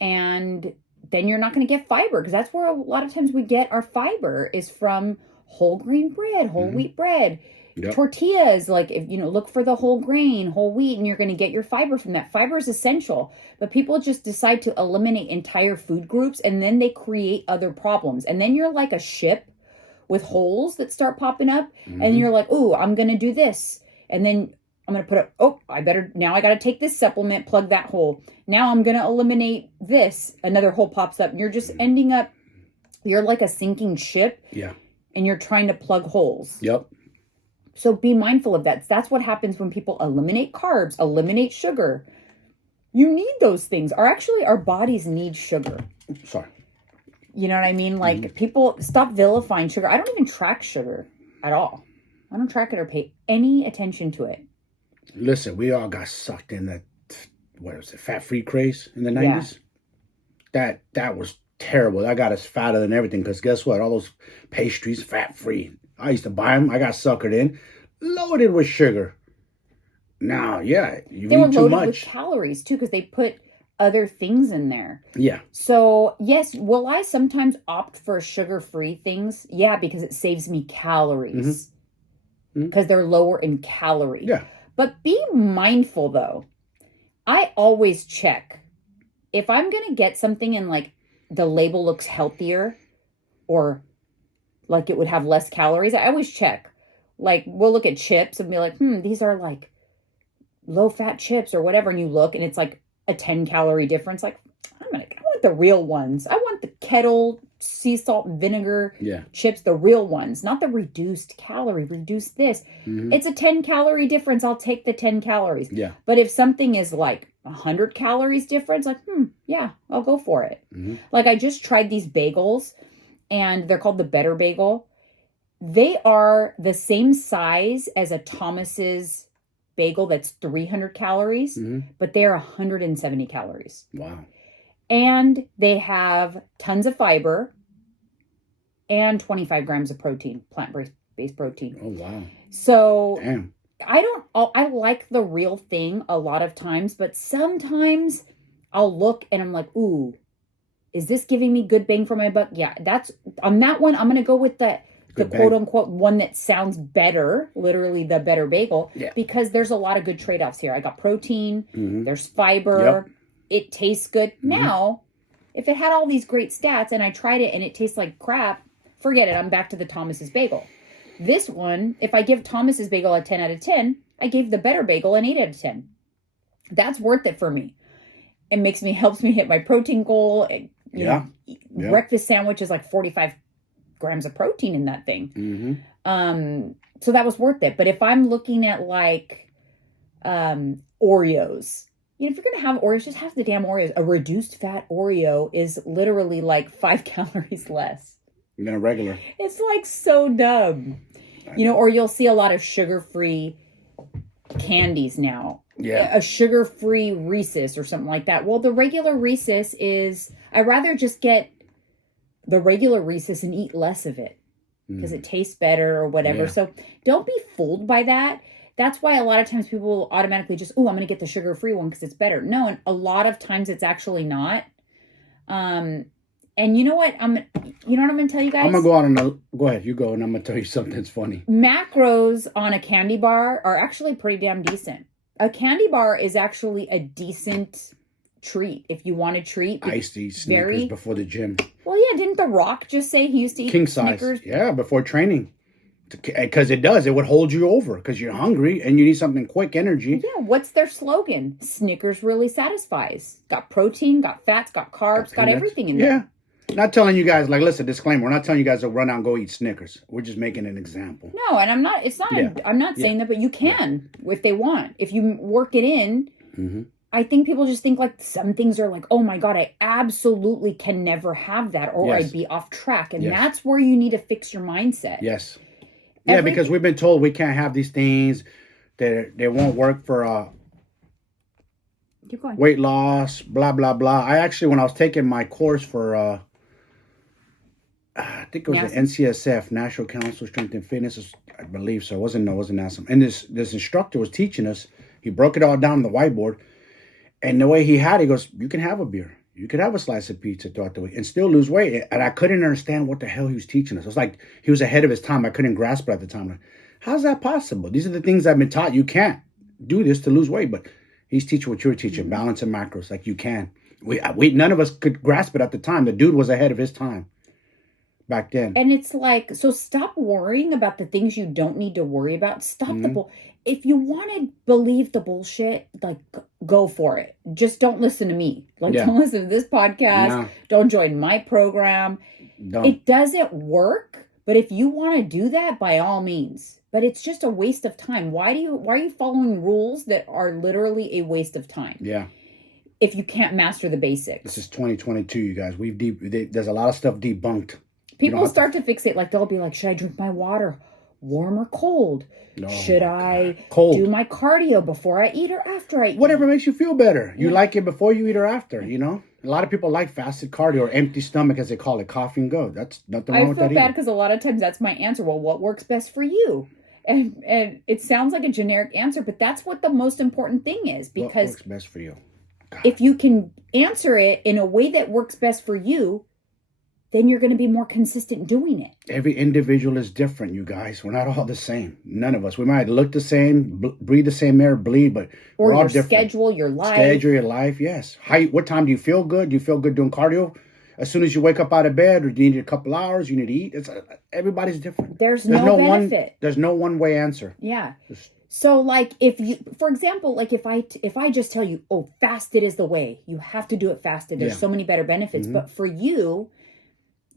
and then you're not going to get fiber because that's where a lot of times we get our fiber is from whole grain bread, whole wheat bread. Yep. Tortillas, like if look for the whole grain, whole wheat, and you're going to get your fiber from that. Fiber is essential, but people just decide to eliminate entire food groups and then they create other problems. And then you're like a ship with holes that start popping up, and you're like, I'm going to do this. And then I'm going to put now I got to take this supplement, plug that hole. Now I'm going to eliminate this. Another hole pops up. And you're just ending up, you're like a sinking ship. Yeah. And you're trying to plug holes. Yep. So be mindful of that. That's what happens when people eliminate carbs, eliminate sugar. You need those things. Our bodies need sugar. Sorry. You know what I mean? Like people stop vilifying sugar. I don't even track sugar at all. I don't track it or pay any attention to it. Listen, we all got sucked in that, fat-free craze in the 90s? Yeah. That was terrible. That got us fatter than everything because guess what? All those pastries, fat-free. I used to buy them. I got suckered in. Loaded with sugar. Now, you eat too much. They were loaded with calories, too, because they put other things in there. Yeah. So, yes, will I sometimes opt for sugar-free things? Yeah, because it saves me calories. Because they're lower in calorie. Yeah. But be mindful, though. I always check. If I'm going to get something and, like, the label looks healthier or like it would have less calories, I always check. Like, we'll look at chips and be like, these are like low-fat chips or whatever. And you look and it's like a 10-calorie difference. Like, I want the real ones. I want the kettle sea salt and vinegar chips, the real ones, not the reduced this. It's a 10-calorie difference. I'll take the 10 calories. Yeah. But if something is like 100 calories difference, like, I'll go for it. Like, I just tried these bagels and they're called the Better Bagel. They are the same size as a Thomas's bagel that's 300 calories, but they're 170 calories. Wow. And they have tons of fiber and 25 grams of protein, plant-based protein. Oh, wow. So damn. I like the real thing a lot of times, but sometimes I'll look and I'm like, ooh, is this giving me good bang for my buck? Yeah, on that one, I'm going to go with the quote unquote one that sounds better, literally the Better Bagel, because there's a lot of good trade-offs here. I got protein, there's fiber, it tastes good. Now, if it had all these great stats and I tried it and it tastes like crap, forget it. I'm back to the Thomas's Bagel. This one, if I give Thomas's Bagel a 10 out of 10, I gave the Better Bagel an 8 out of 10. That's worth it for me. It helps me hit my protein goal. Breakfast sandwich is like 45 grams of protein in that thing. So that was worth it. But if I'm looking at like Oreos, you know, if you're going to have Oreos, just have the damn Oreos. A reduced fat Oreo is literally like 5 calories less than a regular. It's like so dumb. You know, or you'll see a lot of sugar-free candies now. Yeah. A sugar-free Reese's or something like that. Well, the regular Reese's is, I'd rather just get the regular Reese's and eat less of it because it tastes better or whatever. Yeah. So don't be fooled by that. That's why a lot of times people will automatically just, oh, I'm going to get the sugar-free one because it's better. No, and a lot of times it's actually not. And you know what? You know what I'm going to tell you guys? I'm going to go on go ahead, you go, and I'm going to tell you something that's funny. Macros on a candy bar are actually pretty damn decent. A candy bar is actually a decent treat if you want a treat. I used to eat Snickers before the gym. Well, yeah, didn't The Rock just say he used to eat king size Snickers? Yeah, before training. Because it would hold you over because you're hungry and you need something quick energy. Yeah, what's their slogan? Snickers really satisfies. Got protein, got fats, got carbs, got everything in there. Yeah. Not telling you guys, like, listen, disclaimer, we're not telling you guys to run out and go eat Snickers. We're just making an example. No, and I'm not saying that, but you can if they want. If you work it in, I think people just think like some things are like, oh my God, I absolutely can never have that or I'd be off track. And that's where you need to fix your mindset. Yes. Yeah, because we've been told we can't have these things. They won't work for Keep going. Weight loss, blah, blah, blah. I actually, when I was taking my course for, I think it was the NCSF, National Council of Strength and Fitness, I believe so. It wasn't NASA. And this instructor was teaching us. He broke it all down on the whiteboard. And the way he goes, you can have a beer. You could have a slice of pizza throughout the week and still lose weight. And I couldn't understand what the hell he was teaching us. It was like he was ahead of his time. I couldn't grasp it at the time. Like, how's that possible? These are the things I've been taught. You can't do this to lose weight. But he's teaching what you're teaching, balance and macros. Like you can. We none of us could grasp it at the time. The dude was ahead of his time back then. And it's like, so stop worrying about the things you don't need to worry about. Stop if you want to believe the bullshit, like, go for it. Just don't listen to me. Like, don't listen to this podcast. No. Don't join my program. Don't. It doesn't work. But if you want to do that, by all means. But it's just a waste of time. Why are you following rules that are literally a waste of time? Yeah. If you can't master the basics. This is 2022, you guys. There's a lot of stuff debunked. People start to fixate. Like, they'll be like, should I drink my water warm or cold? No, should I do my cardio before I eat or after I eat? Whatever makes you feel better. You like it before you eat or after, you know? A lot of people like fasted cardio or empty stomach, as they call it, coffee and go. That's nothing wrong with that. I feel bad because a lot of times that's my answer. Well, what works best for you? And it sounds like a generic answer, but that's what the most important thing is. Because what works best for you? God. If you can answer it in a way that works best for you, then you're going to be more consistent doing it. Every individual is different, you guys. We're not all the same. None of us. We might look the same, breathe the same air, bleed, but we're all different. Schedule your life, yes. What time do you feel good? Do you feel good doing cardio? As soon as you wake up out of bed, or do you need a couple hours? You need to eat. Everybody's different. There's no benefit. There's no one way answer. Yeah. So, like, if you, for example, like if I just tell you, oh, fasted is the way. You have to do it fasted. There's so many better benefits. But for you,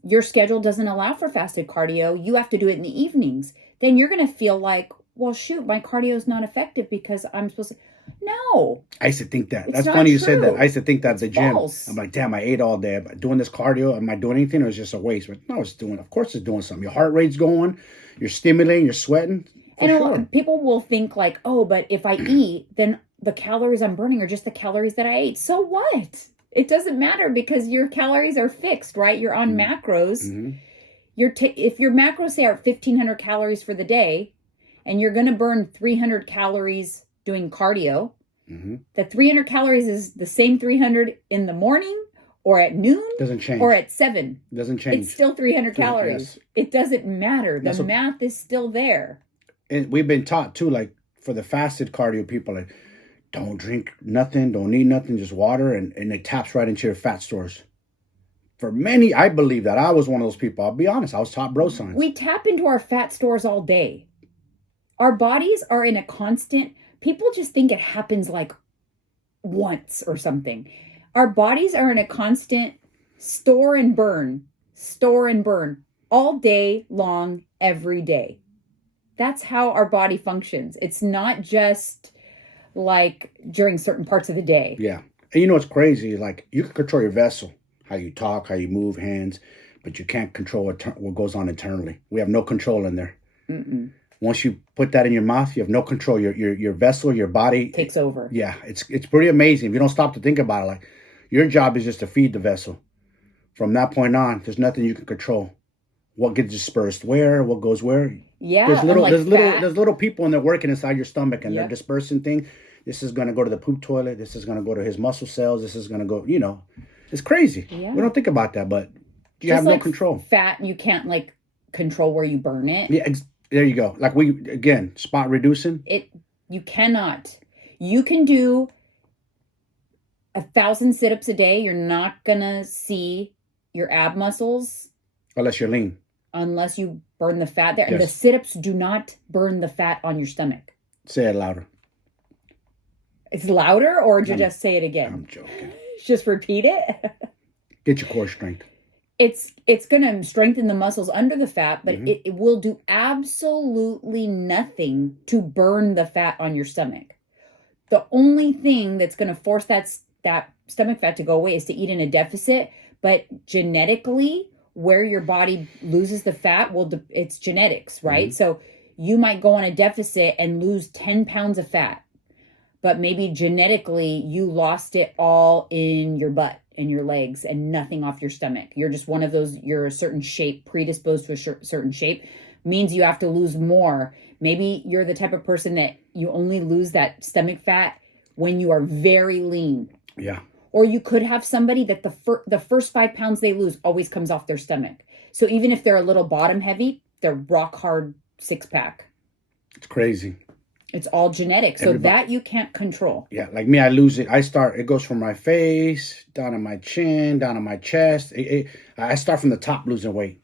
your schedule doesn't allow for fasted cardio. You have to do it in the evenings. Then you're going to feel like, well, shoot, my cardio is not effective because I'm supposed to. No. I used to think that. That's funny you said that. I used to think that at the gym. False. I'm like, damn, I ate all day. But doing this cardio, am I doing anything or is it just a waste? But no, of course it's doing something. Your heart rate's going. You're stimulating. You're sweating. And people will think like, oh, but if I eat, then the calories I'm burning are just the calories that I ate. So what? It doesn't matter because your calories are fixed, right? You're on macros. If your macros say are 1,500 calories for the day, and you're going to burn 300 calories doing cardio, the 300 calories is the same 300 in the morning or at noon. Doesn't change. Or at 7. Doesn't change. It's still 300 calories. Yes. It doesn't matter. The math is still there. And we've been taught too, like for the fasted cardio people, like, don't drink nothing, don't eat nothing, just water, and it taps right into your fat stores. For many, I believe that. I was one of those people. I'll be honest. I was taught bro science. We tap into our fat stores all day. Our bodies are in a constant... People just think it happens like once or something. Our bodies are in a constant store and burn all day long, every day. That's how our body functions. It's not just like during certain parts of the day. Yeah. And you know what's crazy? Like, you can control your vessel, how you talk, how you move, hands, but you can't control what goes on internally. We have no control in there. Mm-mm. Once you put that in your mouth, you have no control. Your vessel, your body Takes over. Yeah, it's pretty amazing. If you don't stop to think about it, like, your job is just to feed the vessel. From that point on, there's nothing you can control. What gets dispersed where, what goes where. Yeah, There's fat. little people in there working inside your stomach, and Yep. they're dispersing things. This is going to go to the poop toilet. This is going to go to his muscle cells. This is going to go, it's crazy. Yeah. We don't think about that, but you Just have no like control. Fat, you can't like control where you burn it. Yeah, there you go. Like, again, spot reducing. You cannot. You can do 1,000 sit-ups a day. You're not gonna see your ab muscles Unless you're lean. unless you burn the fat there. And the Yes. sit-ups do not burn the fat on your stomach. Say it louder. It's louder, or just say it again? I'm joking. Just repeat it. Get your core strength. It's going to strengthen the muscles under the fat, but Mhm. it will do absolutely nothing to burn the fat on your stomach. The only thing that's going to force that stomach fat to go away is to eat in a deficit. But genetically, where your body loses the fat, it's genetics, right? Mhm. So you might go on a deficit and lose 10 pounds of fat, but maybe genetically you lost it all in your butt and your legs and nothing off your stomach. You're just one of those, you're a certain shape, predisposed to a certain shape, means you have to lose more. Maybe you're the type of person that you only lose that stomach fat when you are very lean. Yeah. Or you could have somebody that the first 5 pounds they lose always comes off their stomach. So even if they're a little bottom heavy, they're rock hard 6-pack. It's crazy. It's all genetic. So that you can't control. Yeah, like me, I lose it. It goes from my face, down to my chin, down to my chest. I start from the top losing weight.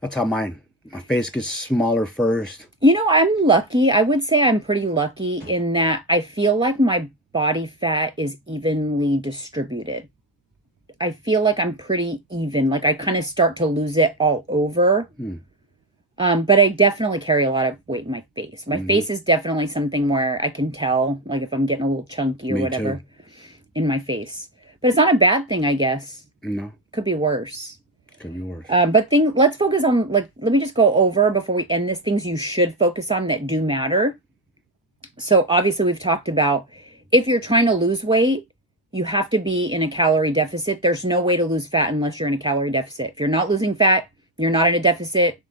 That's how my face gets smaller first. I'm lucky. I would say I'm pretty lucky in that I feel like my body fat is evenly distributed. I feel like I'm pretty even. Like I kind of start to lose it all over. But I definitely carry a lot of weight in my face. My face is definitely something where I can tell, like if I'm getting a little chunky or Me whatever too. in my face. But it's not a bad thing, I guess. No, Could be worse. could be worse. But let's focus on, let me just go over before we end this, things you should focus on that do matter. So obviously we've talked about if you're trying to lose weight, you have to be in a calorie deficit. There's no way to lose fat unless you're in a calorie deficit. If you're not losing fat, you're not in a deficit.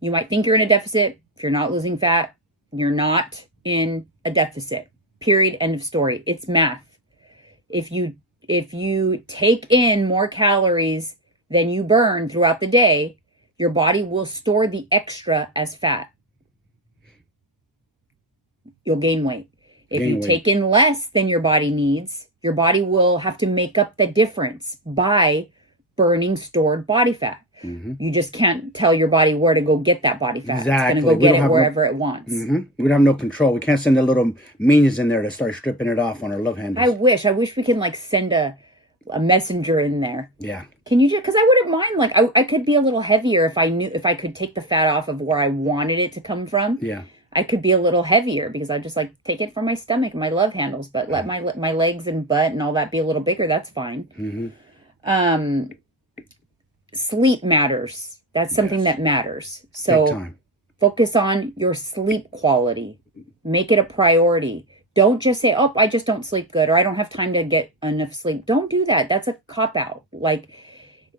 You might think you're in a deficit. If you're not losing fat, you're not in a deficit. Period. End of story. It's math. If you take in more calories than you burn throughout the day, your body will store the extra as fat. You'll gain weight. If you take in less than your body needs, your body will have to make up the difference by burning stored body fat. You just can't tell your body where to go get that body fat. Exactly. It's going to go get it wherever it wants. We don't have no control. We can't send the little minions in there to start stripping it off on our love handles. I wish we can like send a messenger in there. Yeah. Can you just, because I wouldn't mind, like I could be a little heavier if I could take the fat off of where I wanted it to come from. Yeah. I could be a little heavier because I just like take it from my stomach and my love handles, but let my legs and butt and all that be a little bigger. That's fine. Sleep matters. That's something that matters. So focus on your sleep quality. Make it a priority. Don't just say, oh, I just don't sleep good, or I don't have time to get enough sleep. Don't do that. That's a cop-out. Like,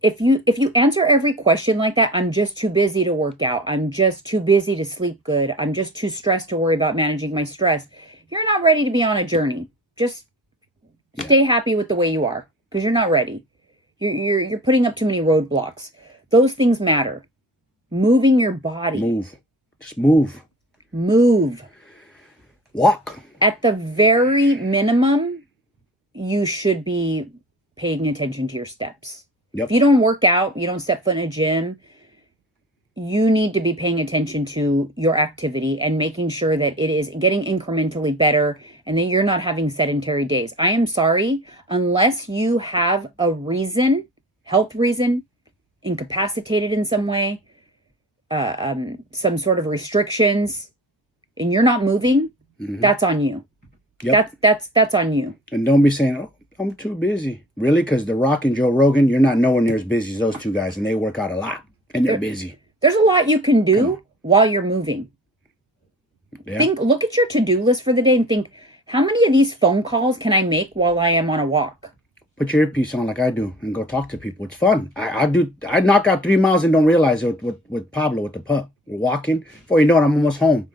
if you answer every question like that, I'm just too busy to work out. I'm just too busy to sleep good. I'm just too stressed to worry about managing my stress. You're not ready to be on a journey. Just stay happy with the way you are, because you're not ready. You're putting up too many roadblocks. Those things matter. Moving your body. Move. Just move. Move. Walk. At the very minimum, you should be paying attention to your steps. Yep. If you don't work out, you don't step foot in a gym, you need to be paying attention to your activity and making sure that it is getting incrementally better and that you're not having sedentary days. I am sorry, unless you have a reason, health reason, incapacitated in some way, some sort of restrictions and you're not moving, that's on you. Yep. That's on you. And don't be saying, oh, I'm too busy. Really? Because The Rock and Joe Rogan, you're not nowhere near as busy as those two guys, and they work out a lot, and they're busy. There's a lot you can do while you're moving. Yeah. Look at your to-do list for the day and think, how many of these phone calls can I make while I am on a walk? Put your earpiece on like I do and go talk to people. It's fun. I knock out 3 miles and don't realize it with Pablo, with the pup. We're walking. Before you know it, I'm almost home.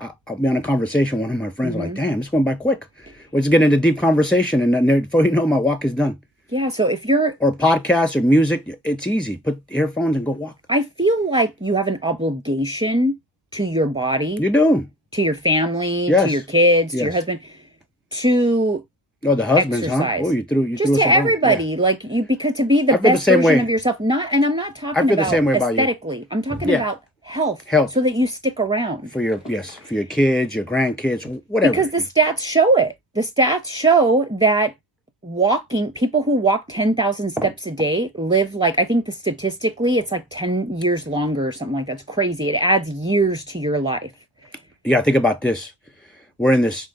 I'll be on a conversation. One of my friends are like, damn, this went by quick. We're just getting into deep conversation. And then before you know, my walk is done. Yeah, so if you're... Or podcasts or music, it's easy. Put earphones and go walk. I feel like you have an obligation to your body. You do. To your family, yes. to your kids, to your husband, to... Oh, the husbands, exercise. Huh? Oh, you threw just to everybody, yeah. Like because to be the best version of yourself. And I'm not talking about the same way aesthetically. I'm talking about health, so that you stick around for your kids, your grandkids, whatever. Because the stats show it. The stats show that people who walk 10,000 steps a day live I think statistically it's 10 years longer or something like that. It's crazy. It adds years to your life. Yeah, think about this. We're in this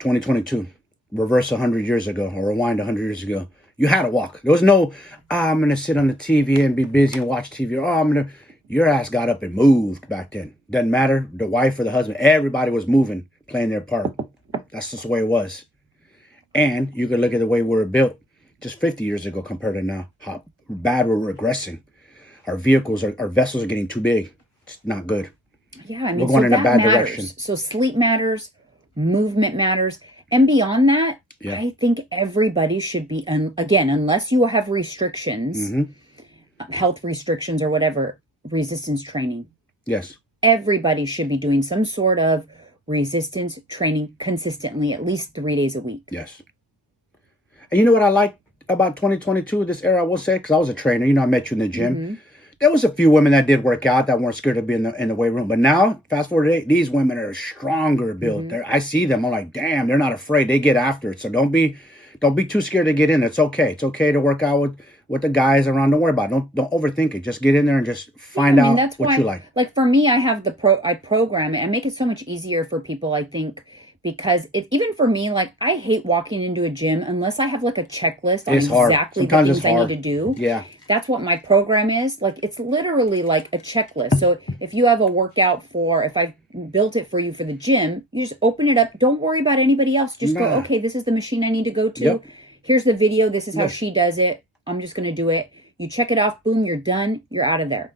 2022. Reverse 100 years ago or rewind 100 years ago. You had to walk. There was no, I'm going to sit on the TV and be busy and watch TV. Or, your ass got up and moved back then. Doesn't matter, the wife or the husband. Everybody was moving, playing their part. That's just the way it was. And you could look at the way we were built just 50 years ago compared to now. How bad we're regressing. Our vehicles, our vessels are getting too big. It's not good. Yeah, we're going in a bad direction. So sleep matters, movement matters. And beyond that, I think everybody should be, again, unless you have restrictions, health restrictions or whatever, resistance training. Yes. Everybody should be doing some sort of resistance training consistently, at least 3 days a week. Yes. And you know what I like about 2022, this era, I will say, because I was a trainer. I met you in the gym. There was a few women that did work out that weren't scared to be in the weight room. But now, fast forward today, these women are stronger built. I see them. I'm like, damn, they're not afraid. They get after it. So don't be too scared to get in. It's okay. It's okay to work out with the guys around. Don't worry about it. Don't overthink it. Just get in there and just find out what you like. Like for me, I have I program it and make it so much easier for people, I think. Because even for me, I hate walking into a gym unless I have a checklist on exactly the things I need to do. Yeah. That's what my program is. It's literally like a checklist. So if you have a workout if I built it for you for the gym, you just open it up. Don't worry about anybody else. Just go, okay, this is the machine I need to go to. Yep. Here's the video. This is how she does it. I'm just going to do it. You check it off. Boom, you're done. You're out of there.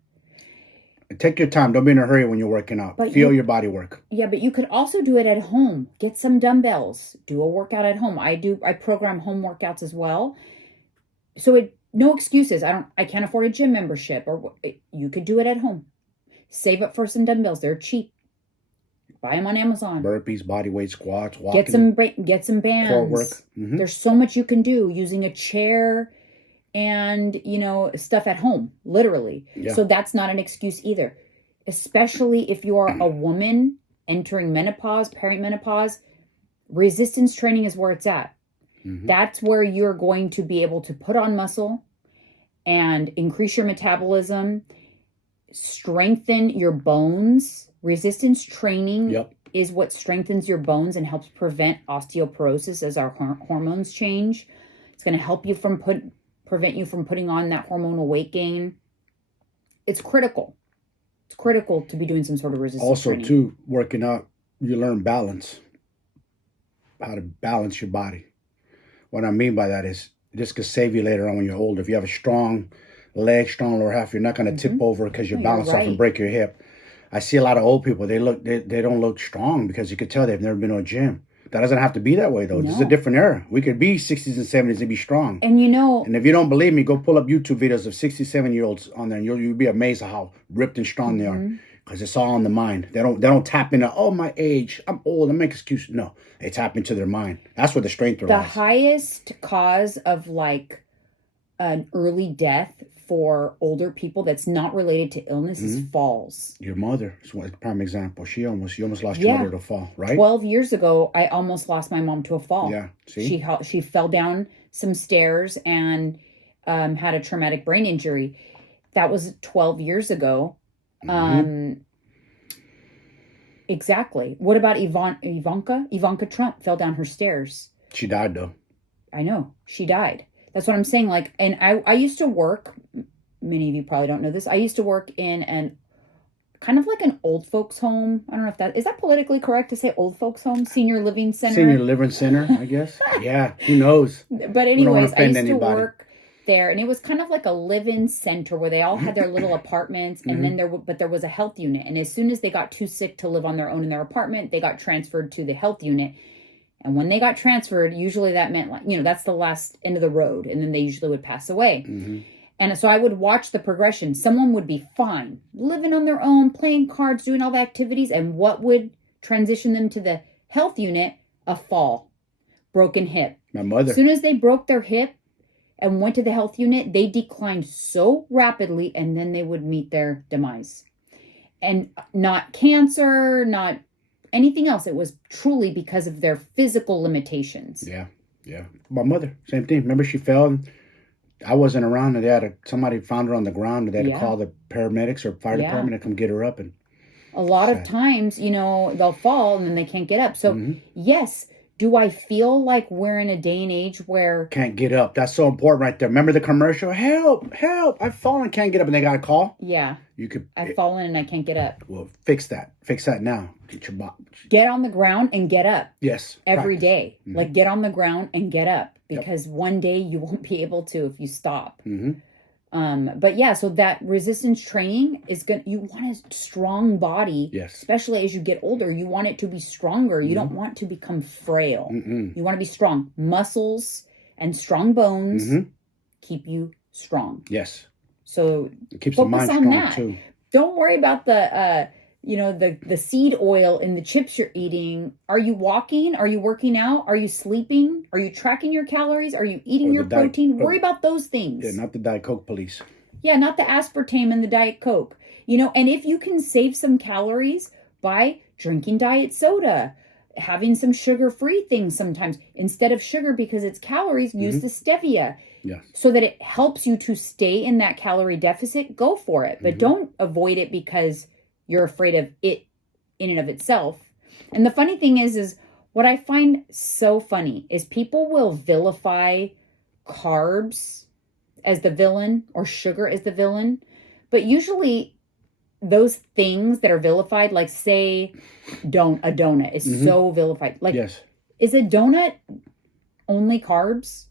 Take your time. Don't be in a hurry when you're working out. Feel your body work. Yeah, but you could also do it at home. Get some dumbbells. Do a workout at home. I program home workouts as well. So no excuses. I can't afford a gym membership. Or you could do it at home. Save up for some dumbbells. They're cheap. Buy them on Amazon. Burpees, body weight squats, walking. Get some bands. Core work. There's so much you can do using a chair and, stuff at home, literally. Yeah. So that's not an excuse either. Especially if you are a woman entering menopause, perimenopause, resistance training is where it's at. That's where you're going to be able to put on muscle and increase your metabolism, strengthen your bones. Resistance training is what strengthens your bones and helps prevent osteoporosis as our hormones change. It's going to help you prevent you from putting on that hormonal weight gain. It's critical. It's critical to be doing some sort of resistance training. Also, too, working out, you learn balance. How to balance your body. What I mean by that is this could save you later on when you're older. If you have a strong leg, strong lower half, you're not going to tip over because you're balanced off and break your hip. I see a lot of old people. They don't look strong because you could tell they've never been to a gym. That doesn't have to be that way, though. No. This is a different era. We could be 60s and 70s and be strong. And and if you don't believe me, go pull up YouTube videos of 67-year-olds on there, and you'll be amazed at how ripped and strong they are. Because it's all in the mind. They don't tap into, my age, I'm old, I make excuses. No, they tap into their mind. That's where the strength lies. The highest cause of an early death for older people that's not related to illness is falls. Your mother is a prime example. You almost lost your mother to a fall, right? 12 years ago, I almost lost my mom to a fall. Yeah, see? She fell down some stairs and had a traumatic brain injury. That was 12 years ago. Exactly. What about Ivanka? Ivanka Trump fell down her stairs. She died, though. I know. She died. That's what I'm saying. Like, and I used to work, many of you probably don't know this. I used to work in an kind of like an old folks home. I don't know if is that politically correct to say old folks home? Senior living center? Senior living center, I guess. Yeah, who knows? But anyways, I used to work there, and it was kind of like a live-in center where they all had their little apartments, and then there was a health unit. And as soon as they got too sick to live on their own in their apartment, they got transferred to the health unit. And when they got transferred, usually that meant, like, that's the last end of the road, and then they usually would pass away. And so I would watch the progression. Someone would be fine, living on their own, playing cards, doing all the activities. And what would transition them to the health unit? A fall, broken hip. My mother. As soon as they broke their hip and went to the health unit, they declined so rapidly, and then they would meet their demise. And not cancer, not anything else. It was truly because of their physical limitations. Yeah. My mother, same thing. Remember, she fell and I wasn't around, and somebody found her on the ground, and they had to call the paramedics or fire department to come get her up. And a lot of times, they'll fall and then they can't get up. So yes, do I feel like we're in a day and age where can't get up? That's so important right there. Remember the commercial? Help! I've fallen, can't get up, and they got a call. Yeah, I've fallen and I can't get up. Well, fix that now. Get on the ground and get up. Yes, every day. Like, get on the ground and get up, because one day you won't be able to if you stop. But yeah, so that resistance training is good. You want a strong body, especially as you get older. You want it to be stronger. You don't want to become frail. You want to be strong. Muscles and strong bones keep you strong. Yes. So it keeps the mind strong too. Don't worry about the the seed oil in the chips you're eating. Are you walking? Are you working out? Are you sleeping? Are you tracking your calories? Are you eating your protein? Worry about those things. Yeah, not the Diet Coke police. Yeah, not the aspartame and the Diet Coke. And if you can save some calories by drinking diet soda, having some sugar-free things sometimes, instead of sugar because it's calories, use the stevia. Yeah. So that it helps you to stay in that calorie deficit, go for it. But don't avoid it because you're afraid of it in and of itself. And the funny thing is what I find so funny is people will vilify carbs as the villain or sugar as the villain. But usually those things that are vilified, like say a donut is so vilified. Like, is a donut only carbs?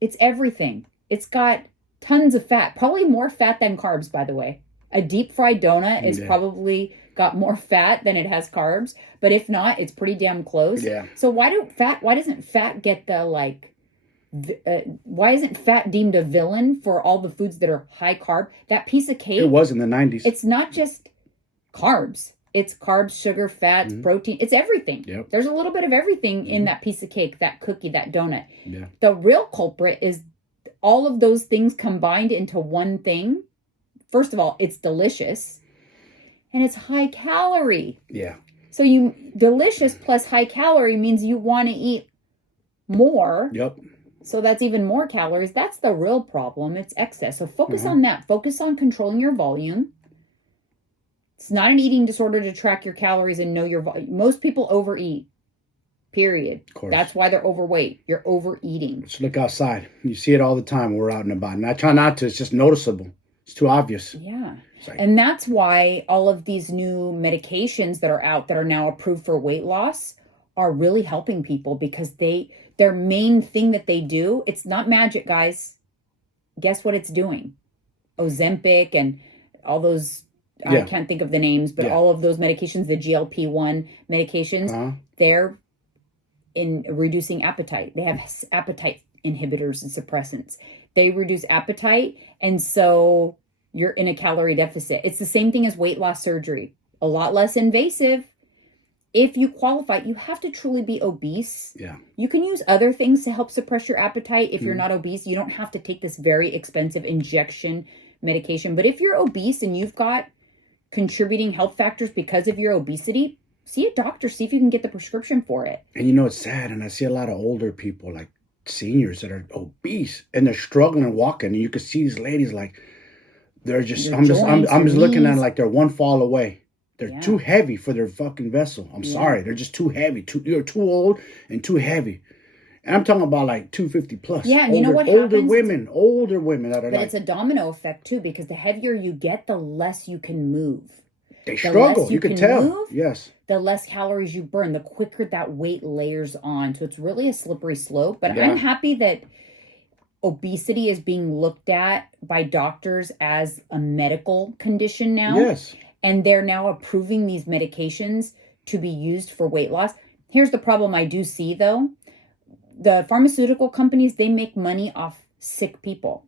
It's everything. It's got tons of fat, probably more fat than carbs, by the way. A deep fried donut is probably got more fat than it has carbs, but if not, it's pretty damn close. Yeah. So why doesn't fat get the why isn't fat deemed a villain for all the foods that are high carb? That piece of cake. It was in the 90s. It's not just carbs. It's carbs, sugar, fats, protein. It's everything. Yep. There's a little bit of everything in that piece of cake, that cookie, that donut. Yeah. The real culprit is all of those things combined into one thing. First of all, it's delicious and it's high calorie. Yeah. So delicious plus high calorie means you want to eat more. Yep. So that's even more calories. That's the real problem. It's excess. So focus on that. Focus on controlling your volume. It's not an eating disorder to track your calories and know your volume. Most people overeat. Period. Of course. That's why they're overweight. You're overeating. Just look outside. You see it all the time when we're out and about. And I try not to. It's just noticeable. It's too obvious. Yeah. And that's why all of these new medications that are out that are now approved for weight loss are really helping people, because their main thing that they do, it's not magic, guys. Guess what it's doing? Ozempic and all those, I can't think of the names, but all of those medications, the GLP-1 medications, they're in reducing appetite. They have appetite inhibitors and suppressants. They reduce appetite, and so you're in a calorie deficit. It's the same thing as weight loss surgery. A lot less invasive. If you qualify, you have to truly be obese. Yeah. You can use other things to help suppress your appetite. If you're not obese, you don't have to take this very expensive injection medication. But if you're obese and you've got contributing health factors because of your obesity, see a doctor, see if you can get the prescription for it. And it's sad, and I see a lot of older people, like seniors, that are obese, and they're struggling walking, and you can see these ladies, like, They're just, Your I'm just joints, your looking at it knees. like they're one fall away. They're Yeah. too heavy for their fucking vessel. I'm sorry. They're just too heavy. You're too old and too heavy. And I'm talking about like 250 plus. Yeah, and you know what older happens? older women that are But like, it's a domino effect too, because the heavier you get, the less you can move. they The struggle. less You can tell. move, Yes. the less calories you burn, the quicker that weight layers on. So it's really a slippery slope. But Yeah. I'm happy that obesity is being looked at by doctors as a medical condition now. Yes. And they're now approving these medications to be used for weight loss. Here's the problem I do see though. The pharmaceutical companies, they make money off sick people.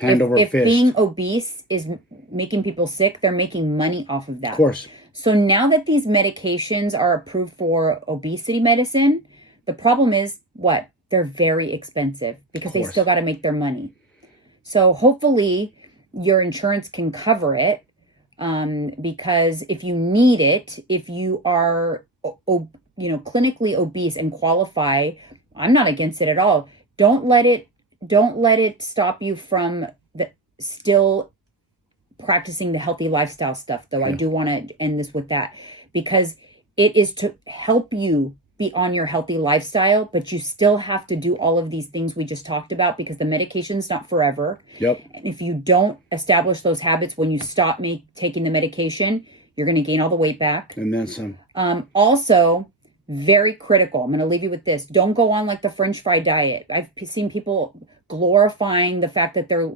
Hand over If fist. being obese is making people sick, they're making money off of that. Of course. So now that these medications are approved for obesity medicine, the problem is what? They're very expensive because they still got to make their money. So hopefully your insurance can cover it, because if you need it, if you are, clinically obese and qualify, I'm not against it at all. Don't let it stop you from still practicing the healthy lifestyle stuff, though. I do want to end this with that, because it is to help you be on your healthy lifestyle, but you still have to do all of these things we just talked about, because the medication's not forever. Yep. And if you don't establish those habits when you stop taking the medication, you're going to gain all the weight back. And then some. Also, very critical. I'm going to leave you with this. Don't go on like the French fry diet. I've seen people glorifying the fact that they're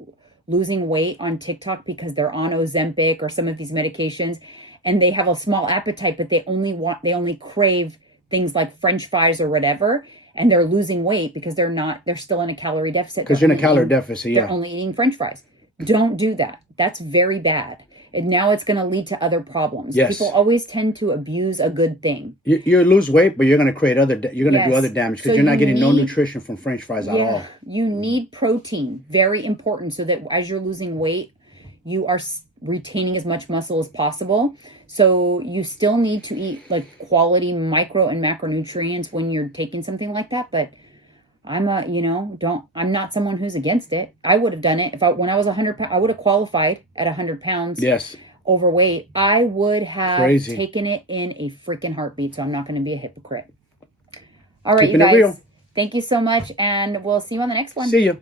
losing weight on TikTok because they're on Ozempic or some of these medications, and they have a small appetite, but they only crave things like French fries or whatever, and they're losing weight because they're still in a calorie deficit. Because you're in a calorie deficit, yeah. They're only eating French fries. Don't do that. That's very bad. And now it's going to lead to other problems. Yes. People always tend to abuse a good thing. You lose weight, but you're going to create you're going to do other damage, because you're not getting no nutrition from French fries at all. You need protein. Very important, so that as you're losing weight, you are retaining as much muscle as possible. So you still need to eat like quality micro and macronutrients when you're taking something like that. But I'm not someone who's against it. I would have done it when I was 100 pounds. I would have qualified at 100 pounds. Yes. Overweight. I would have taken it in a freaking heartbeat. So I'm not going to be a hypocrite. All right, Keeping you guys. it real. Thank you so much, and we'll see you on the next one. See you.